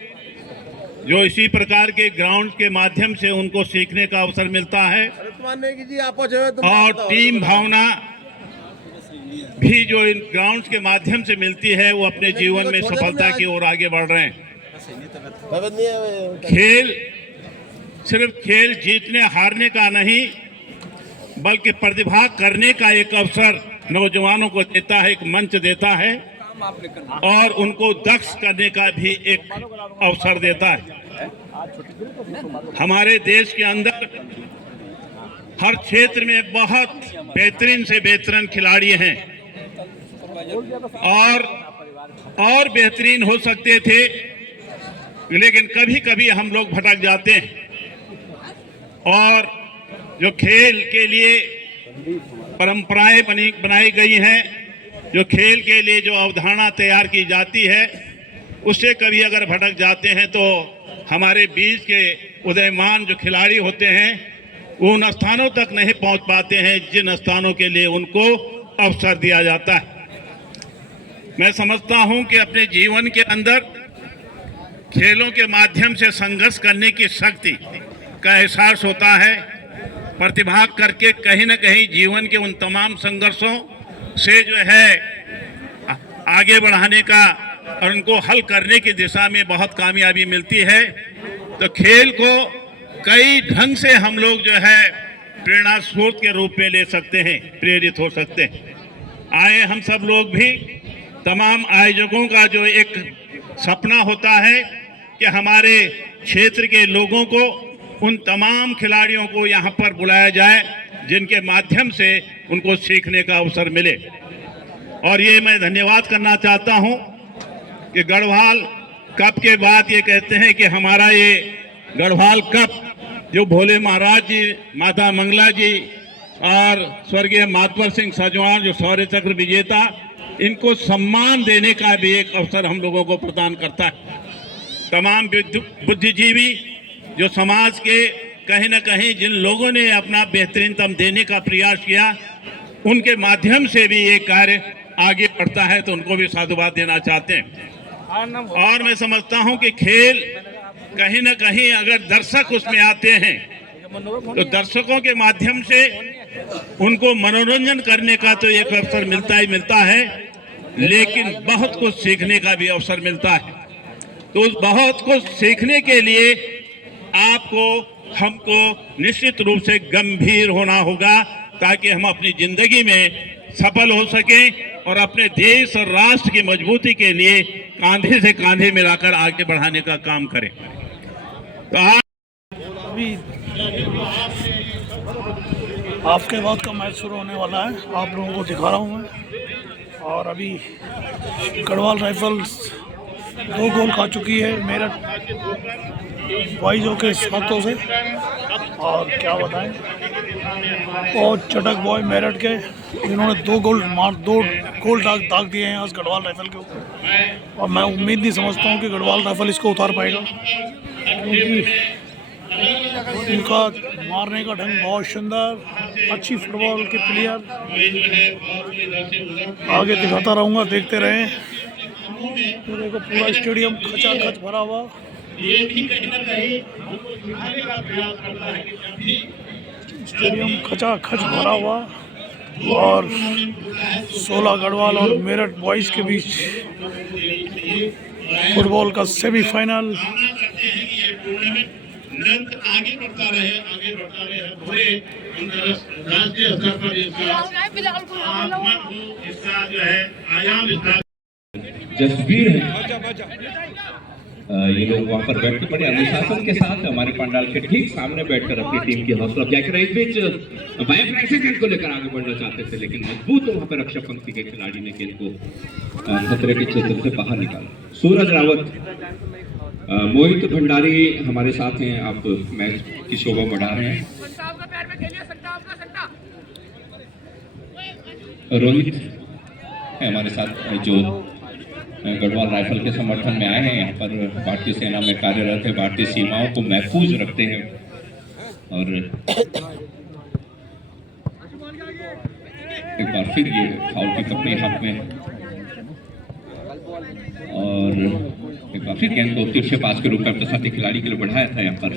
जो इसी प्रकार के ग्राउंड के माध्यम से उनको सीखने का अवसर मिलता है और टीम भावना भी जो इन ग्राउंड के माध्यम से मिलती है, वो अपने जीवन में सफलता की ओर आगे बढ़ रहे हैं। खेल सिर्फ खेल जीतने हारने का नहीं, बल्कि प्रतिभा करने का एक अवसर नौजवानों को देता है, एक मंच देता है और उनको दक्ष करने का भी एक अवसर देता है। हमारे देश के अंदर हर क्षेत्र में बहुत बेहतरीन से बेहतरीन खिलाड़ी हैं और बेहतरीन हो सकते थे, लेकिन कभी कभी हम लोग भटक जाते हैं और जो खेल के लिए परंपराएं बनाई गई हैं, जो खेल के लिए जो अवधारणा तैयार की जाती है, उससे कभी अगर भटक जाते हैं तो हमारे बीच के उदयमान जो खिलाड़ी होते हैं वो उन स्थानों तक नहीं पहुंच पाते हैं जिन स्थानों के लिए उनको अवसर दिया जाता है। मैं समझता हूं कि अपने जीवन के अंदर खेलों के माध्यम से संघर्ष करने की शक्ति का एहसास होता है। प्रतिभा करके कहीं न कहीं जीवन के उन तमाम संघर्षों से जो है आगे बढ़ाने का और उनको हल करने की दिशा में बहुत कामयाबी मिलती है। तो खेल को कई ढंग से हम लोग जो है प्रेरणा स्रोत के रूप में ले सकते हैं, प्रेरित हो सकते हैं। आए हम सब लोग भी, तमाम आयोजकों का जो एक सपना होता है कि हमारे क्षेत्र के लोगों को, उन तमाम खिलाड़ियों को यहाँ पर बुलाया जाए जिनके माध्यम से उनको सीखने का अवसर मिले। और ये मैं धन्यवाद करना चाहता हूँ कि गढ़वाल कप के बाद ये कहते हैं कि हमारा ये गढ़वाल कप जो भोले महाराज जी, माता मंगला जी और स्वर्गीय मातवर सिंह सजवान जो शौर्य चक्र विजेता, इनको सम्मान देने का भी एक अवसर हम लोगों को प्रदान करता है। तमाम बुद्धिजीवी जो समाज के कहीं न कहीं जिन लोगों ने अपना बेहतरीनतम देने का प्रयास किया, उनके माध्यम से भी ये कार्य आगे बढ़ता है, तो उनको भी साधुवाद देना चाहते हैं। और मैं समझता हूं कि खेल कहीं न कहीं अगर दर्शक उसमें आते हैं तो दर्शकों के माध्यम से उनको मनोरंजन करने का तो एक अवसर मिलता ही मिलता है, लेकिन बहुत कुछ सीखने का भी अवसर मिलता है। तो उस बहुत कुछ सीखने के लिए आपको, हमको निश्चित रूप से गंभीर होना होगा ताकि हम अपनी जिंदगी में सफल हो सकें और अपने देश और राष्ट्र की मजबूती के लिए कांधे से कांधे मिलाकर आगे बढ़ाने का काम करें। तो अभी आपके बाद का मैच शुरू होने वाला है, आप लोगों को दिखा रहा हूँ मैं। और अभी गढ़वाल राइफल्स 2 गोल खा चुकी है मेरठ बॉयजों के हाथों से। और क्या बताएं, और चटक बॉय मेरठ के जिन्होंने 2 गोल दाग दिए हैं आज गढ़वाल राइफल के ऊपर। और मैं उम्मीद नहीं समझता हूँ कि गढ़वाल राइफल इसको उतार पाएगा, क्योंकि इनका मारने का ढंग बहुत शानदार, अच्छी फुटबॉल के प्लेयर। आगे दिखाता रहूँगा, देखते रहें। तो देखो पूरा स्टेडियम खचाखच भरा हुआ। स्टेडियम खचाखच भरा हुआ और 16 गढ़वाल और मेरठ बॉयज़ के बीच फुटबॉल का सेमीफाइनल। आगे बढ़ता रहे पूरे राष्ट्रीय स्तर पर इसका जो है आयाम जसवीर है। ये लोग वहाँ पर बैठ के बड़े अनुशासन के साथ हमारे पंडाल के ठीक सामने बैठकर अपनी टीम की हौसला अफजाई कर रहे। इस बीच बाइक को लेकर आगे बढ़ना चाहते थे, लेकिन मजबूत वहाँ पर रक्षा पंक्ति के खिलाड़ी ने गेंद को खतरे के क्षेत्र से बाहर निकाला। सूरज रावत, मोहित भंडारी हमारे साथ हैं, आप मैच की शोभा बढ़ा रहे हैं। रोहित है हमारे साथ जो गढ़वाल राइफल के समर्थन में आए हैं, यहाँ पर भारतीय सेना में कार्यरत है, भारतीय सीमाओं को महफूज रखते हैं। और एक बार फिर ये फाउल की अपने हाथ में, और एक बार फिर गेंद को तिरछे पास के रूप में अपने साथी खिलाड़ी के लिए बढ़ाया था। यहाँ पर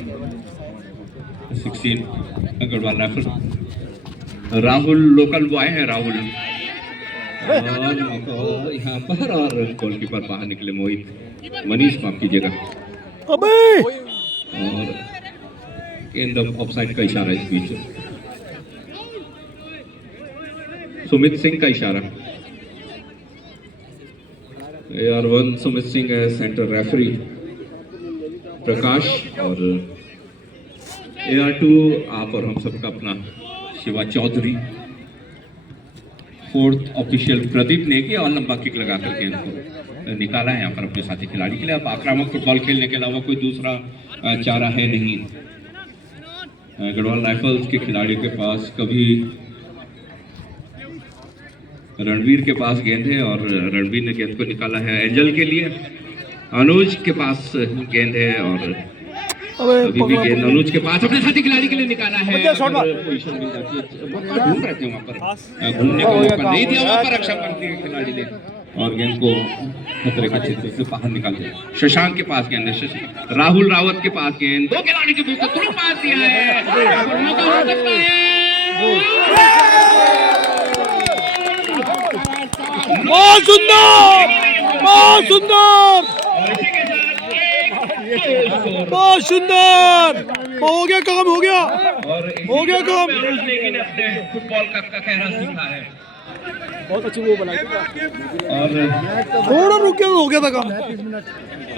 16 Garhwal rifle. Rahul local boy है, राहुल और यहाँ पर, और गोलकीपर बाहर निकले मोहित, मनीष माफ कीजिएगा। और गेंद ऑफसाइड का इशारा इस बीच, सुमित सिंह का इशारा। AR1 सुमित सिंह है सेंटर रेफरी, प्रकाश, और AR2 आप और हम सबका अपना शिवा चौधरी, 4th ऑफिशियल प्रदीप नेगी, और लंबा किक लगा करके इनको निकाला है यहाँ पर अपने साथी खिलाड़ी के लिए। अब आक्रामक फुटबॉल खेलने के अलावा कोई दूसरा चारा है नहीं। गढ़वाल राइफल्स के खिलाड़ियों के पास कभी रणवीर के पास गेंद है और रणवीर ने गेंद को निकाला है एंजल के लिए। अनुज के पास गेंद है और अभी भी गेंद अनुज के पास अपने साथी खिलाड़ी के लिए निकाला है। पोजीशन मिल जाती है, घूम रहे थे वहां पर, घूमने का मौका नहीं दिया वहां पर रक्षा पंथी के खिलाड़ी ने और गेंद को खतरे के क्षेत्र से बाहर निकाल दिया। शशांक के पास गेंद है, राहुल रावत के पास गेंद, दो खिलाड़ी के बीच तुरंत पास दिया है, मौका हो सकता है। बहुत सुंदर, बहुत सुंदर, बहुत सुंदर, हो गया काम, हो गया, हो गया काम। लेकिन अपने फुटबॉल का कहना सीखा है बहुत अच्छी वो बनाई और थोड़ा रुक गया तो हो गया था काम।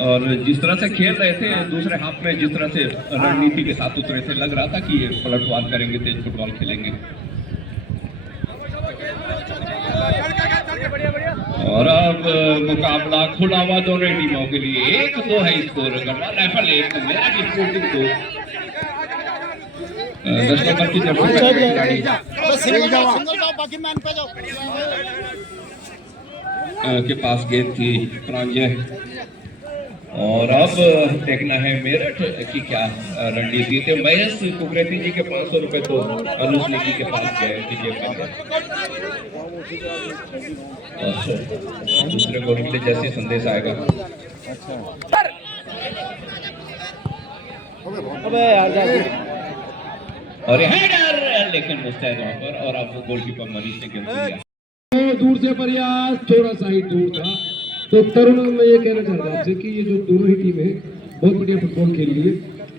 और जिस तरह से खेल रहे थे दूसरे हाफ में, जिस तरह से रणनीति के साथ उतरे थे, लग रहा था कि ये पलटवार करेंगे, तेज फुटबॉल खेलेंगे। और अब मुकाबला खुला हुआ दोनों टीमों के लिए, 1-2 है score. Garhwal rifle 1, Meerut sporting 2। 10 number की जर्सी खिलाड़ी के पास गेंद थी प्रांजय। और अब देखना है मेरठ की क्या रणनीति थी। महेश कुकरेती जी के 500 रुपए तो अनुज नेगी के पास गए और दूसरे गोल के लिए जैसे संदेश आएगा। और हेडर लेकिन मुस्तैद वहां पर, और अब गोलकीपर मनीष ने गेंद लिया। दूर से प्रयास, थोड़ा सा ही दूर था। तो तरुण, मैं ये कहना चाहता हूँ आपसे कि ये जो दोनों ही टीम है बहुत बढ़िया फुटबॉल खेल रही है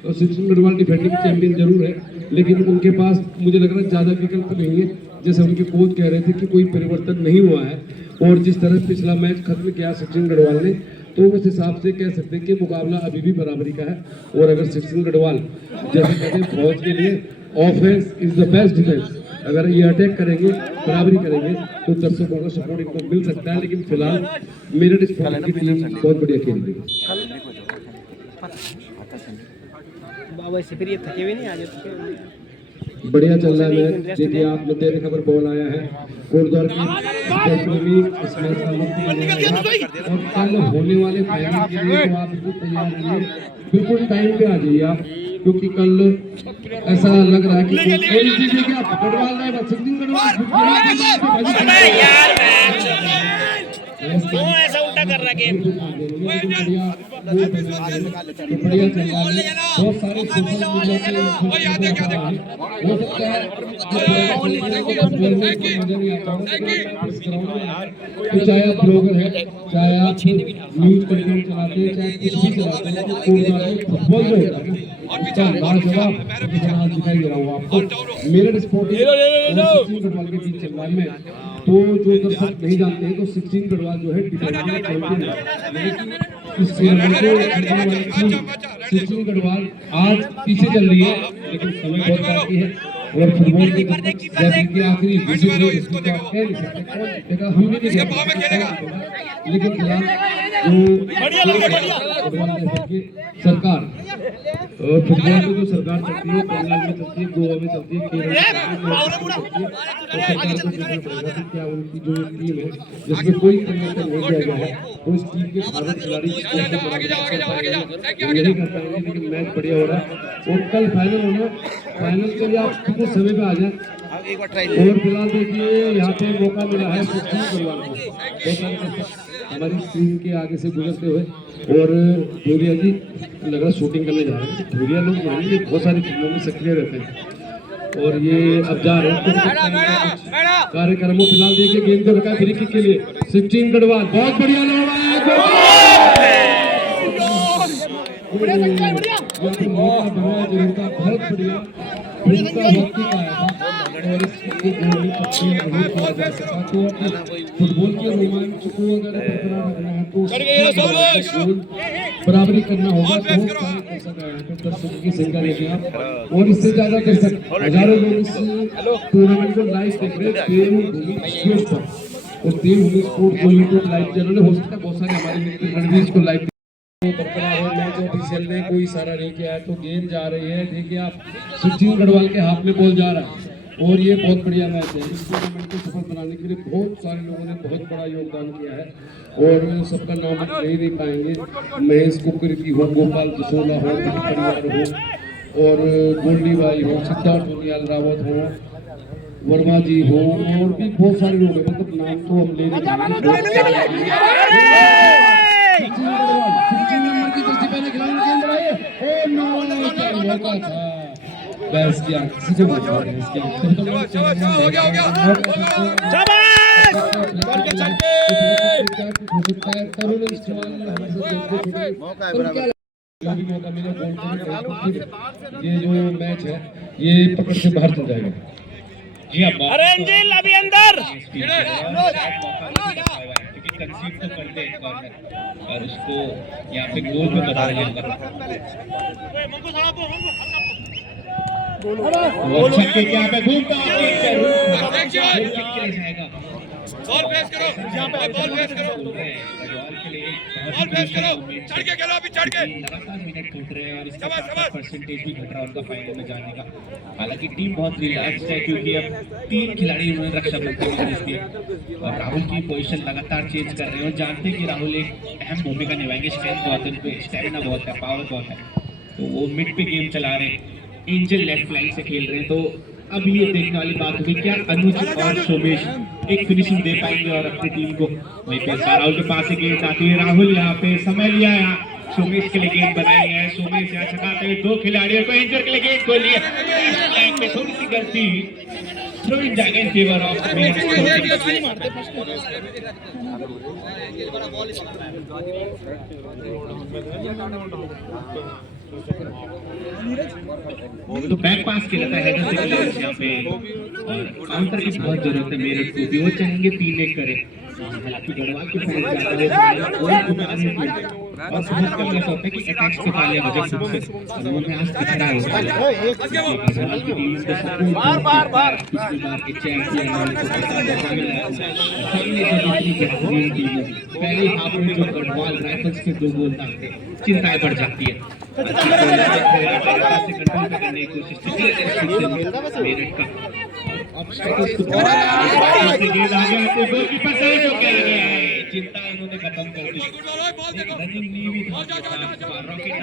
और सिक्सटीन गढ़वाल डिफेंडिंग चैंपियन जरूर है, लेकिन उनके पास मुझे लग रहा है ज़्यादा विकल्प नहीं है। जैसे उनके कोच कह रहे थे कि कोई परिवर्तन नहीं हुआ है, और जिस तरह पिछला मैच खत्म किया सिक्सटीन गढ़वाल ने, तो उस हिसाब से कह सकते हैं कि मुकाबला अभी भी बराबरी का है। और अगर सिक्सटीन गढ़वाल जैसे कहते हैं फौज के लिए offence is the best defence, अगर ये अटैक करेंगे, बराबरी करेंगे, तो दर्शकों का सपोर्ट इनको मिल सकता है। लेकिन फिलहाल मेरठ स्पोर्टिंग की टीम बहुत बढ़िया खेल रही है। बढ़िया चल रहा है मैच। देखिए आप मुद्दे की खबर बॉल आया है कोटद्वार की इस मैच का और कल होने वाले फाइनल के लिए तो आप बिल्कुल तैयार रहिए, बिल्कुल टाइम पे आ जाइए आप, क्योंकि कल ऐसा लग रहा है कि गढ़वाल ऐसा उल्टा कर रहा गेम। बढ़िया चल रहा है। बहुत सारे सोशल मीडिया पे हो सकता है तो चाहे आप ब्लॉगर है, चाहे आप न्यूज कंटेंट चलाते हैं, चाहे कुछ भी चलाते हैं, फुटबॉल जो होता है उसका लाजवाब दिखाई दे रहा हूँ आपको। मेरठ स्पोर्टिंग गढ़वाल के बीच चल रहा है मैच। तो जो दर्शक नहीं जानते हैं तो 16 गढ़वाल जो है डिफेंडिंग चैंपियन है, लेकिन इस टूर्नामेंट को 16 गढ़वाल आज पीछे चल रही है, लेकिन समय बहुत बाकी है। और फुटबॉल की जैसे कि आखिरी हम भी नहीं लेकिन फिलहाल जो सरकार और फुटबॉल की जो सरकार चलती है, बंगाल में चलती है, गोवा में चलती है, केरल में क्या उनकी जो टीम है जिसमें कोई परिवर्तन नहीं किया गया है, तो इस टीम के भारत खिलाड़ी नहीं कर पाएंगे, लेकिन मैच बढ़िया हो रहा है। और कल फाइनल होना, फाइनल के लिए आप कितने समय पे आ जाए। और फिलहाल देखिए यहाँ पे मौका मिला है हमारी स्क्रीन के आगे से गुजरते हुए, और धूलिया जी लग रहा शूटिंग करने जा रहे हैं। धूलिया लोग मानिए बहुत सारी फिल्मों में सक्रिय रहते हैं और ये अब जा रहे हैं कार्यक्रमों। फिलहाल देखिए गेंद को रखा है फ्री किक के लिए 16 गढ़वाल, बहुत बढ़िया लड़ रहा है, बहुत बढ़िया और फुटबॉल के रोमांच को अगर बरकरार रखना है तो बराबरी करना होगा। बहुत सारे दर्शकों की संख्या देखिए आप, और इससे ज्यादा दर्शक हजारों लोग इस टूर्नामेंट को लाइव देख रहे हैं देवभूमि स्पोर्ट्स पर। और देवभूमि स्पोर्ट्स जो यूट्यूब लाइव चैनल है, हो सकता है बहुत सारे हमारे मित्र रणवीर को लाइव बरकरार है। मैच ऑफिशियल ने कोई इशारा नहीं किया है तो गेम जा रही है। देखिए आप सचिन गढ़वाल के हाथ में बॉल जा रहा है और ये बहुत बढ़िया मैच है। इस टूर्नामेंट को सफल बनाने के लिए बहुत सारे लोगों ने बहुत बड़ा योगदान किया है और सबका नाम नहीं पाएंगे। महेश कुकर की हो, गोपाल जसोला हो, परिवार हो और गोल्डी भाई हो, सिद्धार्थ सोनियाल रावत हो, वर्मा जी हो और भी बहुत सारे लोग हैं। मतलब नाम तो हम ले नहीं बस किया किसी को हो गया मौका मिला ये जो मैच है ये पकड़ से बाहर चल जाएगा। जी हाँ, अरे अंजिल अभी अंदर कंसीड तो करते हैं कॉर्नर और उसको यहाँ पे गोल पे बता देगा। वो छक्के के यहाँ पे घूमता जाएगा। बॉल फेस करो, यहाँ पे बॉल फेस करो, बॉल के लिए बॉल फेस करो, चढ़ के खेलो, अभी चढ़ के। लगातार मिनट टूट रहे हैं और इसका परसेंटेज भी घट रहा है उनका फाइनल में जाने का। हालांकि टीम बहुत रिलैक्स है क्योंकि अब 3 खिलाड़ी उन्होंने रक्षा बंधन में भेज दिए और राहुल की पोजीशन लगातार चेंज कर रहे हैं और जानते हैं कि राहुल एक अहम भूमिका निभाएंगे। स्ट्रेंथ बहुत है, उनको स्टेमिना बहुत है, पावर बहुत है, तो वो मिड पे गेम चला रहे हैं। एंजल लेफ्ट लाइन से खेल रहे हैं तो अब ये देखने वाली बात होगी क्या अनुज और सोमेश एक फिनिशिंग दे पाएंगे और अपनी टीम को। वहीं पे राहुल के पास एक गेंद आती है, राहुल यहाँ पे समय लिया है, सोमेश के लिए गेंद बनाई है, सोमेश यहाँ छकाते हुए 2 खिलाड़ियों को एंजल के लिए गेंद को लिया। लाइन पे थोड़ी सी गलती, थ्रो इन जाएगा इन फेवर ऑफ तो बैक पास खेलता है हेडर से क्लियरेंस यहाँ पे और काउंटर की बहुत जरूरत है मेरठ को भी। वो चाहेंगे 3-1 करे, हालांकि गढ़वाल के फैंस चाहते हैं और बुलाने की और समझ कर ये सोचते हैं कि अटैक्स के तालियां बजे सबसे उन्होंने आज दिखा है गढ़वाल की टीम को बार पिछली बार के चैंपियन पहले हाफ में जो गढ़वाल राइफल्स के 2 गोल दागते चिंताएं बढ़ जाती है। करने की कोशिश मेरठ का चिंता इन्होंने खत्म कर दी। रनिंग ली हुई रॉकेट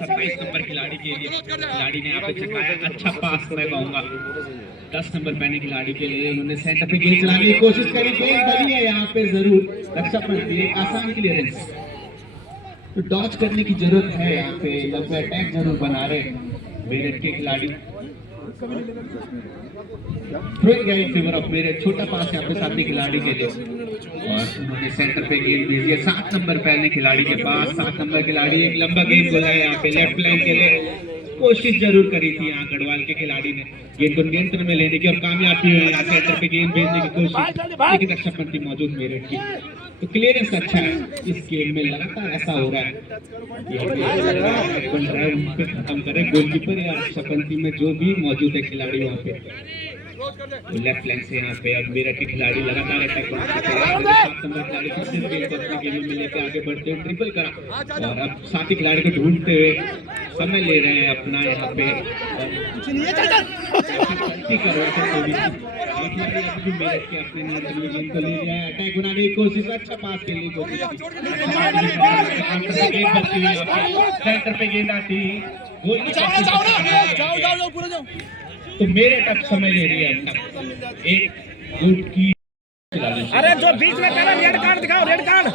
27 नंबर खिलाड़ी के लिए खिलाड़ी ने यहाँ पे चकाया, अच्छा पास मैं कहूँगा 10 नंबर पहने खिलाड़ी के लिए उन्होंने सेंटर पे गेंद चलाने की कोशिश करी, गेंद बनी है यहाँ पे जरूर रक्षा पड़ती है, आसान क्लियरेंस तो डॉच करने की जरूरत है यहाँ पे, या फिर अटैक जरूर बना रहे मेरठ के खिलाड़ी। फेवर ऑफ मेरठ, छोटा पास यहाँ पे साथी खिलाड़ी के लिए और उन्होंने सेंटर पे गेंद भेजी है 7 नंबर पहले खिलाड़ी के पास। 7 नंबर खिलाड़ी एक लंबा गेंद बोला है यहाँ पे लेफ्ट लाइन के लिए, कोशिश जरूर करी थी यहाँ गढ़वाल के खिलाड़ी ने गेंद को नियंत्रण में लेने की और कामयाब भी हुआ यहाँ सेंटर पे गेंद भेजने की कोशिश, लेकिन रक्षा पंथी मौजूद मेरठ की तो क्लियरेंस अच्छा है। इस गेम में लगातार ऐसा हो रहा है खत्म करे गोलकीपर या रक्षा पंथी में जो भी मौजूद है खिलाड़ी वहाँ पे तो लेफ्ट लाइन से यहाँ पे अब मेरठ के खिलाड़ी लगातार अटैक खिलाड़ी अपने गेम में लेकर आगे बढ़ते हुए ट्रिपल करा और अब साथी खिलाड़ी को ढूंढते हुए समय ले रहे हैं अपना यहाँ पे मेरठ के अपने नियंत्रण में गेंद को ले लिया है, अटैक बनाने की कोशिश, अच्छा पास के लिए कोशिश सेंटर पे गेंद आती तो मेरे तक समय ले रही है एक गुट की। अरे जो बीच में तेरा रेड कार्ड दिखाओ, रेड कार्ड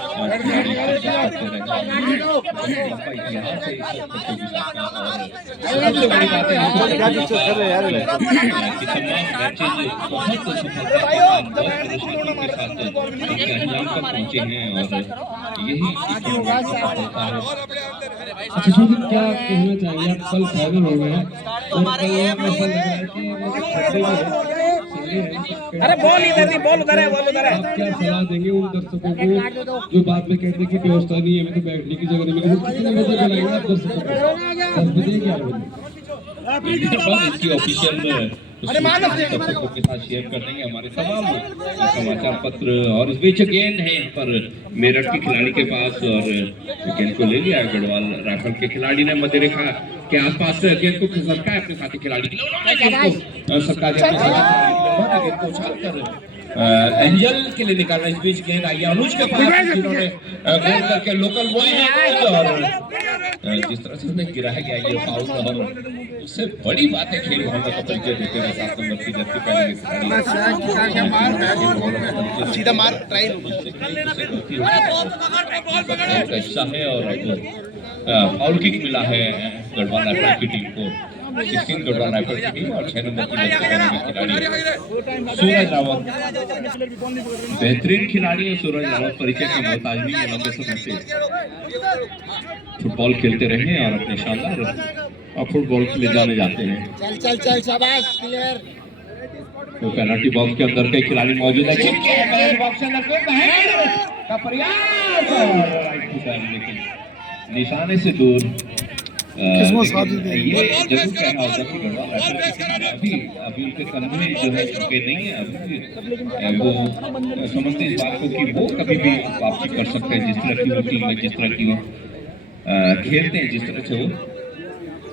पहुंचे हैं और यही अच्छा सुधीर क्या कहना चाहिए, आप कल फाइनल हो गए और अरे बॉल इधर नहीं, बॉल उधर है, बॉल उधर है। आप क्या सलाह देंगे उन दर्शकों को जो बाद में कहते हैं कि व्यवस्था नहीं है, हमें तो बैठने की जगह नहीं मिली, कितने बजे बुलाएंगे आप दर्शकों को? 10 बजे क्या इसकी ऑफिशियल दर्शकों के साथ शेयर कर देंगे हमारे तमाम समाचार पत्र। और इस बीच गेंद है यहाँ पर मेरठ के खिलाड़ी के पास और गेंद को ले लिया गढ़वाल राइफल के खिलाड़ी ने मध्य रेखा के आसपास गेंद को खिसका है अपने साथी खिलाड़ी के लिए सरकार को उछालकर एंजल के लिए निकालना। इस बीच गेंद आई अनुज के पास जिन्होंने गोल करके लोकल बॉय है और जिस तरह से उन्हें गिराया गया ये फाउल और उससे बड़ी बात है खेल भावना का परिचय देते हैं 7 नंबर की जर्सी पहने सीधा मार ट्राई का हिस्सा है और फाउल किक मिला है गढ़वाल राइफल की टीम को। 16 गढ़वाल राइफल की टीम और 6 नंबर की खिलाड़ी सूरज रावत बेहतरीन खिलाड़ी है। सूरज रावत परिचय का मोहताज नहीं है, लंबे समय से फुटबॉल खेलते रहे और अपने शानदार और फुटबॉल के लिए जाने जाते हैं। चल शाबाश क्लियर। तो पेनल्टी बॉक्स के अंदर के खिलाड़ी मौजूद है। पेनल्टी बॉक्स के अंदर का प्रयास लेकिन निशाने से दूर। ये जरूर कहना होगा कि अभी उनके कंधे जो है झुके नहीं है। अभी वो समझते इस बात को कि वो कभी भी वापसी कर सकते हैं जिस तरह की वो टीम है, जिस तरह की वो खेलते हैं, जिस तरह से वो।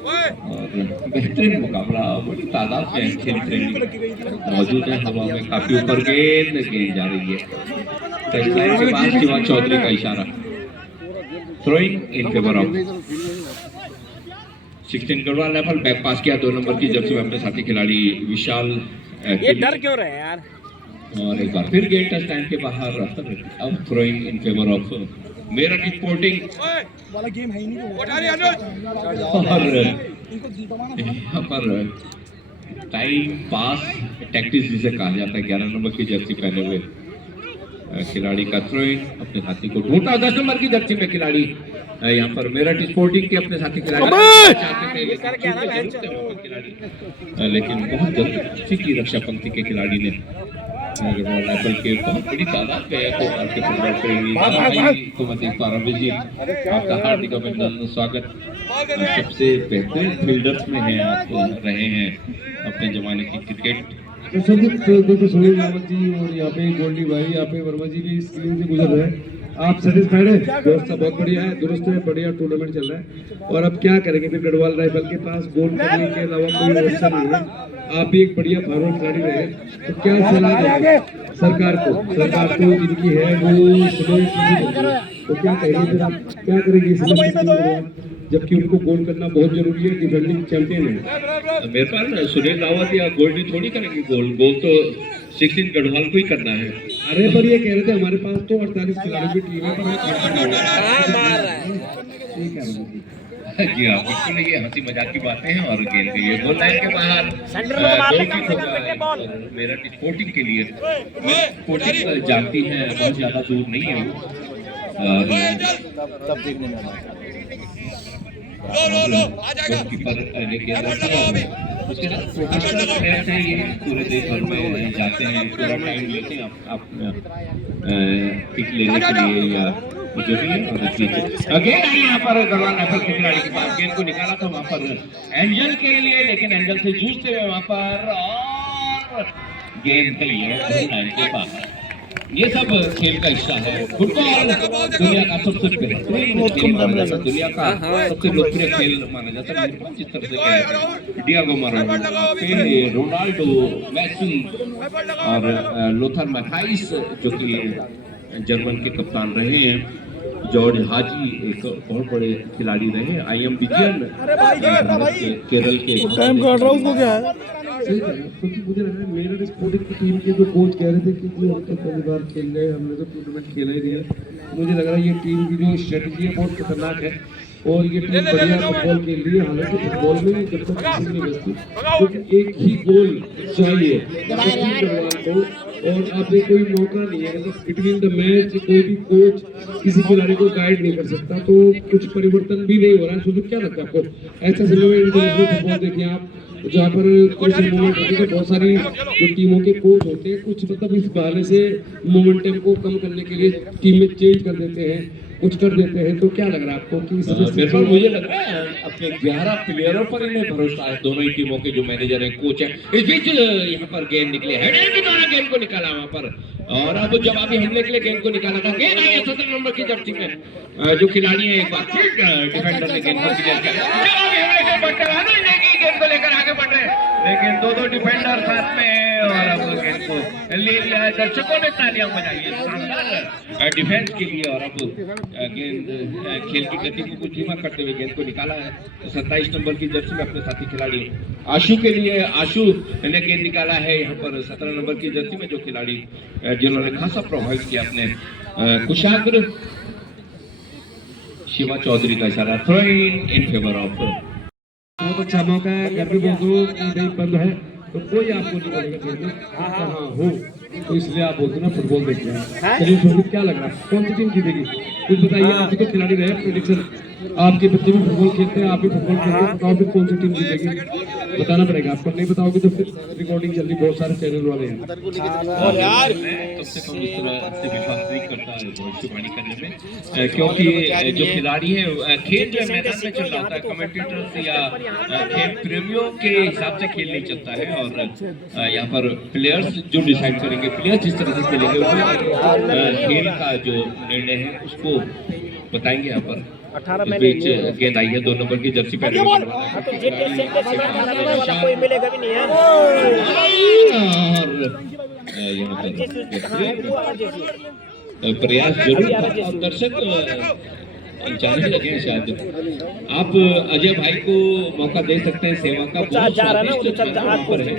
और बेहतरीन मुकाबला बड़ी तादाद में खेल प्रेमी मौजूद है। हवा में काफी ऊपर गेंद जा रही है। टच लाइन के पास शिवा चौधरी का इशारा। Throwing in favour of 16 Garhwal rifle. Back पास किया 2 नंबर की जर्सी में अपने साथी खिलाड़ी विशाल। ये डर क्यों रहे यार। और एक बार फिर गेट टच लाइन के बाहर। अब throwing in favour of Meerut sporting. वाला गेम है ही नहीं। और यहाँ पर टाइम पास टैक्टिक्स जिसे कहा जाता है 11 नंबर की जर्सी पहने हुए खिलाड़ी का थ्रोइंग अपने साथी को ढूंढा। 10 नंबर की जर्सी में खिलाड़ी यहाँ पर मेरठ स्पोर्टिंग के अपने साथी खिलाड़ी लेकिन बहुत जल्दी की रक्षा पंक्ति के खिलाड़ी ने राइफल के बहुत बड़ी तादाद पे तो मैं देख पा रहा हूँ जी आपका हार्दिक अभिनंदन स्वागत। सबसे बेहतरीन फील्डर्स में हैं आप रहे हैं अपने जमाने की क्रिकेट। देखो सुनील रावत जी और यहाँ पे गोल्डी भाई, यहाँ पे वर्मा जी भी इस टीम से गुजर रहे हैं। आप सेटिस्फाइड है? व्यवस्था बहुत बढ़िया है, दुरुस्त है, बढ़िया टूर्नामेंट चल रहा है। और अब क्या करेंगे फिर गढ़वाल राइफल के पास गोल करने के अलावा कोई ऑप्शन नहीं है। आप भी एक बढ़िया फॉरवर्ड खिलाड़ी रहे, तो क्या सलाह देंगे सरकार को? सरकार को जिनकी है वो तो क्या कहेंगे फिर आप क्या करेंगे इसमें? जबकि उनको गोल करना बहुत जरूरी है, डिफेंडिंग चैंपियन है। मेरे पास सुनील रावत या गोल्डी थोड़ी करेंगे गोल तो 16 गढ़वाल को ही करना है। अरे पर ये कह रहे थे हमारे पास तो 48 खिलाड़ियों की टीम है। जी हाँ बिल्कुल, ये हंसी मजाक की बातें हैं। और गेंद के ये गोल लाइन के बाहर मेरठ स्पोर्टिंग के लिए स्पोर्टिंग जानती है बहुत ज्यादा दूर नहीं है कीपर उसके साथ प्रोफेशनल प्लेयर्स हैं ये पूरे देश भर में जाते हैं, पूरा टाइम लेते हैं आप पिक लेने के लिए या जो भी है। और गेंद आई यहाँ पर गढ़वाल राइफल के खिलाड़ी के पास, गेंद को निकाला था वहाँ पर एंजल के लिए, लेकिन एंजल से जूझते हुए वहाँ पर और गेंद गई है लाइन के पास। ये सब खेल का हिस्सा है। फुटबॉल दुनिया का सबसे बेहतरीन खेल माना जाता है, दुनिया का सबसे लोकप्रिय खेल माना जाता है। जिस तरह से कहें डियागो माराडोना, पेले, रोनाल्डो, मेसी और लोथर मैथाइस जो कि जर्मन के कप्तान रहे हैं, जॉर्ज हाजी एक बहुत बड़े खिलाड़ी रहे, IM विजयन केरल के टाइम काट रहा हूँ उसको क्या है। क्योंकि मुझे लग रहा है मेरठ स्पोर्टिंग की टीम के जो कोच कह रहे थे कि जी हम तो पहली बार खेल रहे हैं, हमने तो टूर्नामेंट खेला ही नहीं है। मुझे लग रहा है ये टीम की जो स्ट्रेटजी है बहुत खतरनाक है और ये टीम बढ़िया फुटबॉल खेल रही है। हालांकि फुटबॉल में जब तक किसी नहीं बचती क्योंकि एक ही गोल चाहिए को और आप कोई मौका नहीं है। मतलब बिटवीन द मैच कोई भी कोच किसी खिलाड़ी को गाइड नहीं कर सकता, तो कुछ परिवर्तन भी नहीं हो रहा है। सुनो क्या लगता है आपको ऐसा समय में इंटरनेशनल फुटबॉल देखिए आप जहाँ पर कुछ मोमेंट होते हैं, बहुत सारी जो टीमों के कोच होते हैं कुछ मतलब इस बहाने से मोमेंटम को कम करने के लिए टीम में चेंज कर देते हैं कुछ कर देते हैं, तो क्या लग रहा है आपको कि इस वजह से बिल्कुल मुझे लग रहा है अपने 11 प्लेयरों पर इन्हें भरोसा है, दोनों ही टीमों के जो मैनेजर हैं, कोच हैं। इस बीच यहाँ पर गेंद निकले, हेडर के द्वारा गेंद को निकाला वहां पर, और अब जवाबी हमले के लिए गेंद को निकाला था। गेंद आई 17 नंबर की जर्सी में जो खिलाड़ी है, एक बार फिर डिफेंडर ने गेंद को क्लियर किया। जवाबी हमले के बल्लेबाज नेगी गेंद को लेकर आगे बढ़ रहे हैं, लेकिन दो डिफेंडर साथ में है, और अब गेंद को ले लिया है। दर्शकों ने तालियां बजाई है शानदार डिफेंस के लिए, और अब गेंद खेल की गति को कुछ धीमा करते हुए गेंद को निकाला है 27 नंबर की जर्सी में अपने साथी खिलाड़ी आशु के लिए। आशु ने गेंद निकाला है यहाँ पर 17 नंबर की जर्सी में जो खिलाड़ी जिन्होंने खासा प्रभावित किया अपने कुशाग्र शिवा चौधरी का इशारा, थ्रो इन फेवर ऑफ। बहुत अच्छा मौका है, घर भी बहुत बंद है, तो कोई आपको नहीं बोलेगा खेलने हाँ हो, तो इसलिए आप बोलते ना फुटबॉल देख रहे हैं। चलिए शोभित, क्या लग रहा है कौन सी टीम जीतेगी कुछ बताइए। आप भी तो खिलाड़ी रहे, प्रेडिक्शन आपके बच्चे भी फुटबॉल खेलते हैं, आप भी फुटबॉल खेलते हैं, बताओ फिर कौन सी टीम जीतेगी, बताना पड़ेगा आपको। नहीं बताओगे तो फिर रिकॉर्डिंग चल रही, बहुत सारे चैनल वाले हैं। कम से कम इस तरह से विश्वास नहीं करता है भविष्यवाणी करने में, क्योंकि जो खिलाड़ी है, खेल जो मैदान में चल रहा होता है, कमेंटेटर्स या खेल प्रेमियों के हिसाब से खेल नहीं चलता है, और यहाँ पर प्लेयर्स जो डिसाइड करेंगे, प्लेयर्स जिस तरह से खेलेंगे, उसमें खेल का जो निर्णय है उसको बताएंगे। यहाँ पर 18 इस में बीच गेंद आई है 2 नंबर की जर्सी पहने हुए तो जेटे सेंटर से वाला कोई मिलेगा भी नहीं यार। और यहाँ पर प्रयास जरूर था, और दर्शक जाने लगे हैं शायद। आप अजय भाई को मौका दे सकते हैं सेवा का, बहुत स्वादिष्ट खाना वहाँ पर है,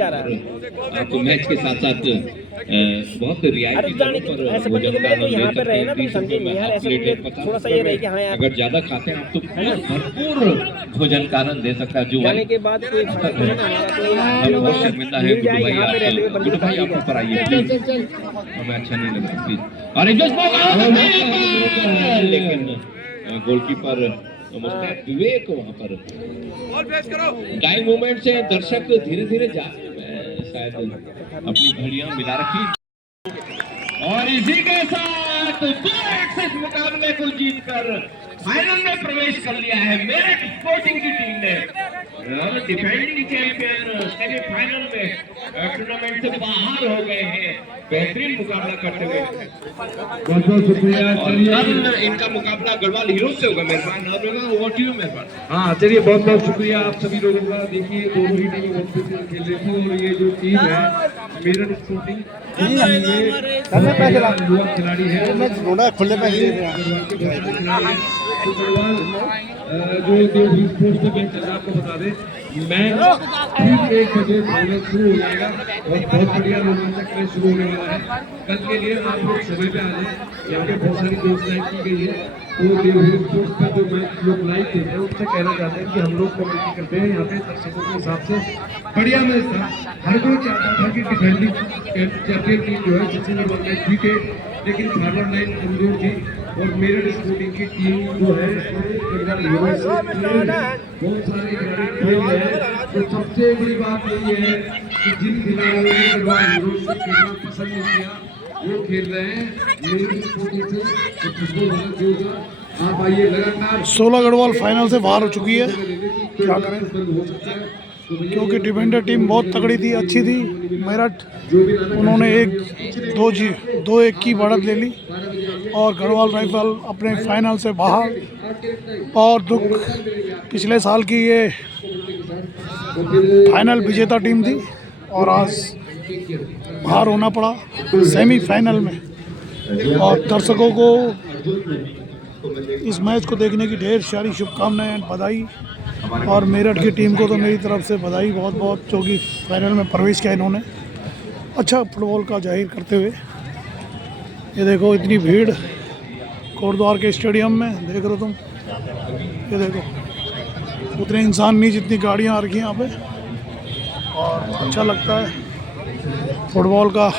आपको मैच के साथ साथ बहुत रियायती दरों पर भोजन का आनंद ले सकते हैं। 30 रुपये में हाफ प्लेट है, 50 रुपये में अगर ज्यादा खाते हैं आप तो भरपूर भोजन का आनंद ले सकता है। जो भाई के बाद कोई बहुत शर्मिंदा है, गुड भाई आप ऊपर आइए प्लीज, हमें अच्छा नहीं लगा प्लीज। और लेकिन गोलकीपर मुस्तैद विवेक वहां पर डाई मूवमेंट से दर्शक धीरे धीरे जा रहे हैं, शायद अपनी घड़ियां मिला रखी, और इसी के साथ 2-1 इस मुकाबले को जीतकर फाइनल में प्रवेश कर लिया है मेरठ स्पोर्टिंग की टीम ने। डिफेंडिंग चैंपियन सेमीफाइनल में टूर्नामेंट से बाहर हो गए हैं, बेहतरीन मुकाबला करते हुए। बहुत बहुत शुक्रिया। और इनका मुकाबला गढ़वाल हीरोज से होगा। मेहरबान ओवर टू यू मेहरबान। हाँ चलिए, बहुत बहुत शुक्रिया आप सभी लोगों का। देखिए दोनों ही टीमें बहुत बेहतरीन खेल रही थी, और ये जो टीम है मेरठ स्पोर्टिंग, युवा खिलाड़ी है, खुले पैसे जो देवभूमि स्पोर्ट्स का मैच चल रहा है, आपको बता दें मैच ठीक 1 बजे फाइनल शुरू हो जाएगा, और बहुत बढ़िया रोमांचक मैच शुरू होने वाला है। कल के लिए आप लोग समय पे आ जाए, यहाँ पे बहुत सारी व्यवस्थाएं की गई है। तो देवभूमि स्पोर्ट्स का जो मैच लोग लाइव देख रहे हैं, उनसे कहना चाहते हैं कि हम लोग कमेंट्री करते हैं यहाँ पे दर्शकों के हिसाब से। बढ़िया मैच था, हर कोई चाहता था कि डिफेंडिंग चैंपियन टीम जो है सबसे नंबर मैच जीते, लेकिन फॉरवर्ड लाइन कमजोर थी, और मेरठ स्पोर्टिंग की टीम जो है बहुत सारे खिलाड़ी खेल रहे हैं। तो सबसे बड़ी बात यही है कि जिन खिलाड़ियों ने गढ़वाल हीरोज से खेलना पसंद नहीं किया, वो खेल रहे हैं मेरठ स्पोर्टिंग से। तो फुटबॉल होना जो था, आप आइए लगातार 16 गढ़वाल फाइनल से बाहर हो चुकी है। क्या करें, हो सकता है क्योंकि डिफेंडर टीम बहुत तगड़ी थी, अच्छी थी मेरठ, उन्होंने 2-1 की बढ़त ले ली, और गढ़वाल राइफल अपने फाइनल से बाहर। और दुख, पिछले साल की ये फाइनल विजेता टीम थी, और आज बाहर होना पड़ा सेमीफाइनल में। और दर्शकों को इस मैच को देखने की ढेर सारी शुभकामनाएं, बधाई। और मेरठ की टीम को तो मेरी तरफ से बधाई बहुत बहुत, जो कि फाइनल में प्रवेश किया इन्होंने अच्छा फुटबॉल का जाहिर करते हुए। ये देखो इतनी भीड़ कोटद्वार के स्टेडियम में, देख रहे हो तुम, ये देखो उतने इंसान नहीं जितनी गाड़ियाँ आ रखी हैं यहाँ पे, और अच्छा लगता है फुटबॉल का।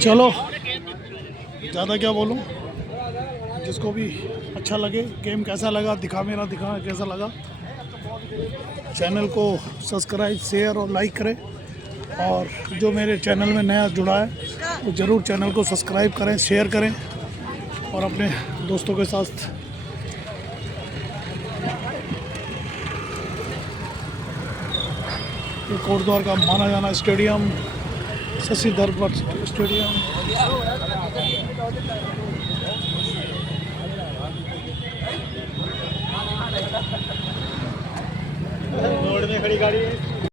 चलो ज़्यादा क्या बोलूँ, जिसको भी अच्छा लगे, गेम कैसा लगा दिखा कैसा लगा, चैनल को सब्सक्राइब शेयर और लाइक करें। और जो मेरे चैनल में नया जुड़ा है वो ज़रूर चैनल को सब्सक्राइब करें, शेयर करें और अपने दोस्तों के साथ ये कोटद्वार का माना जाना स्टेडियम, शशि दरबार स्टेडियम। रोड में खड़ी गाड़ी है।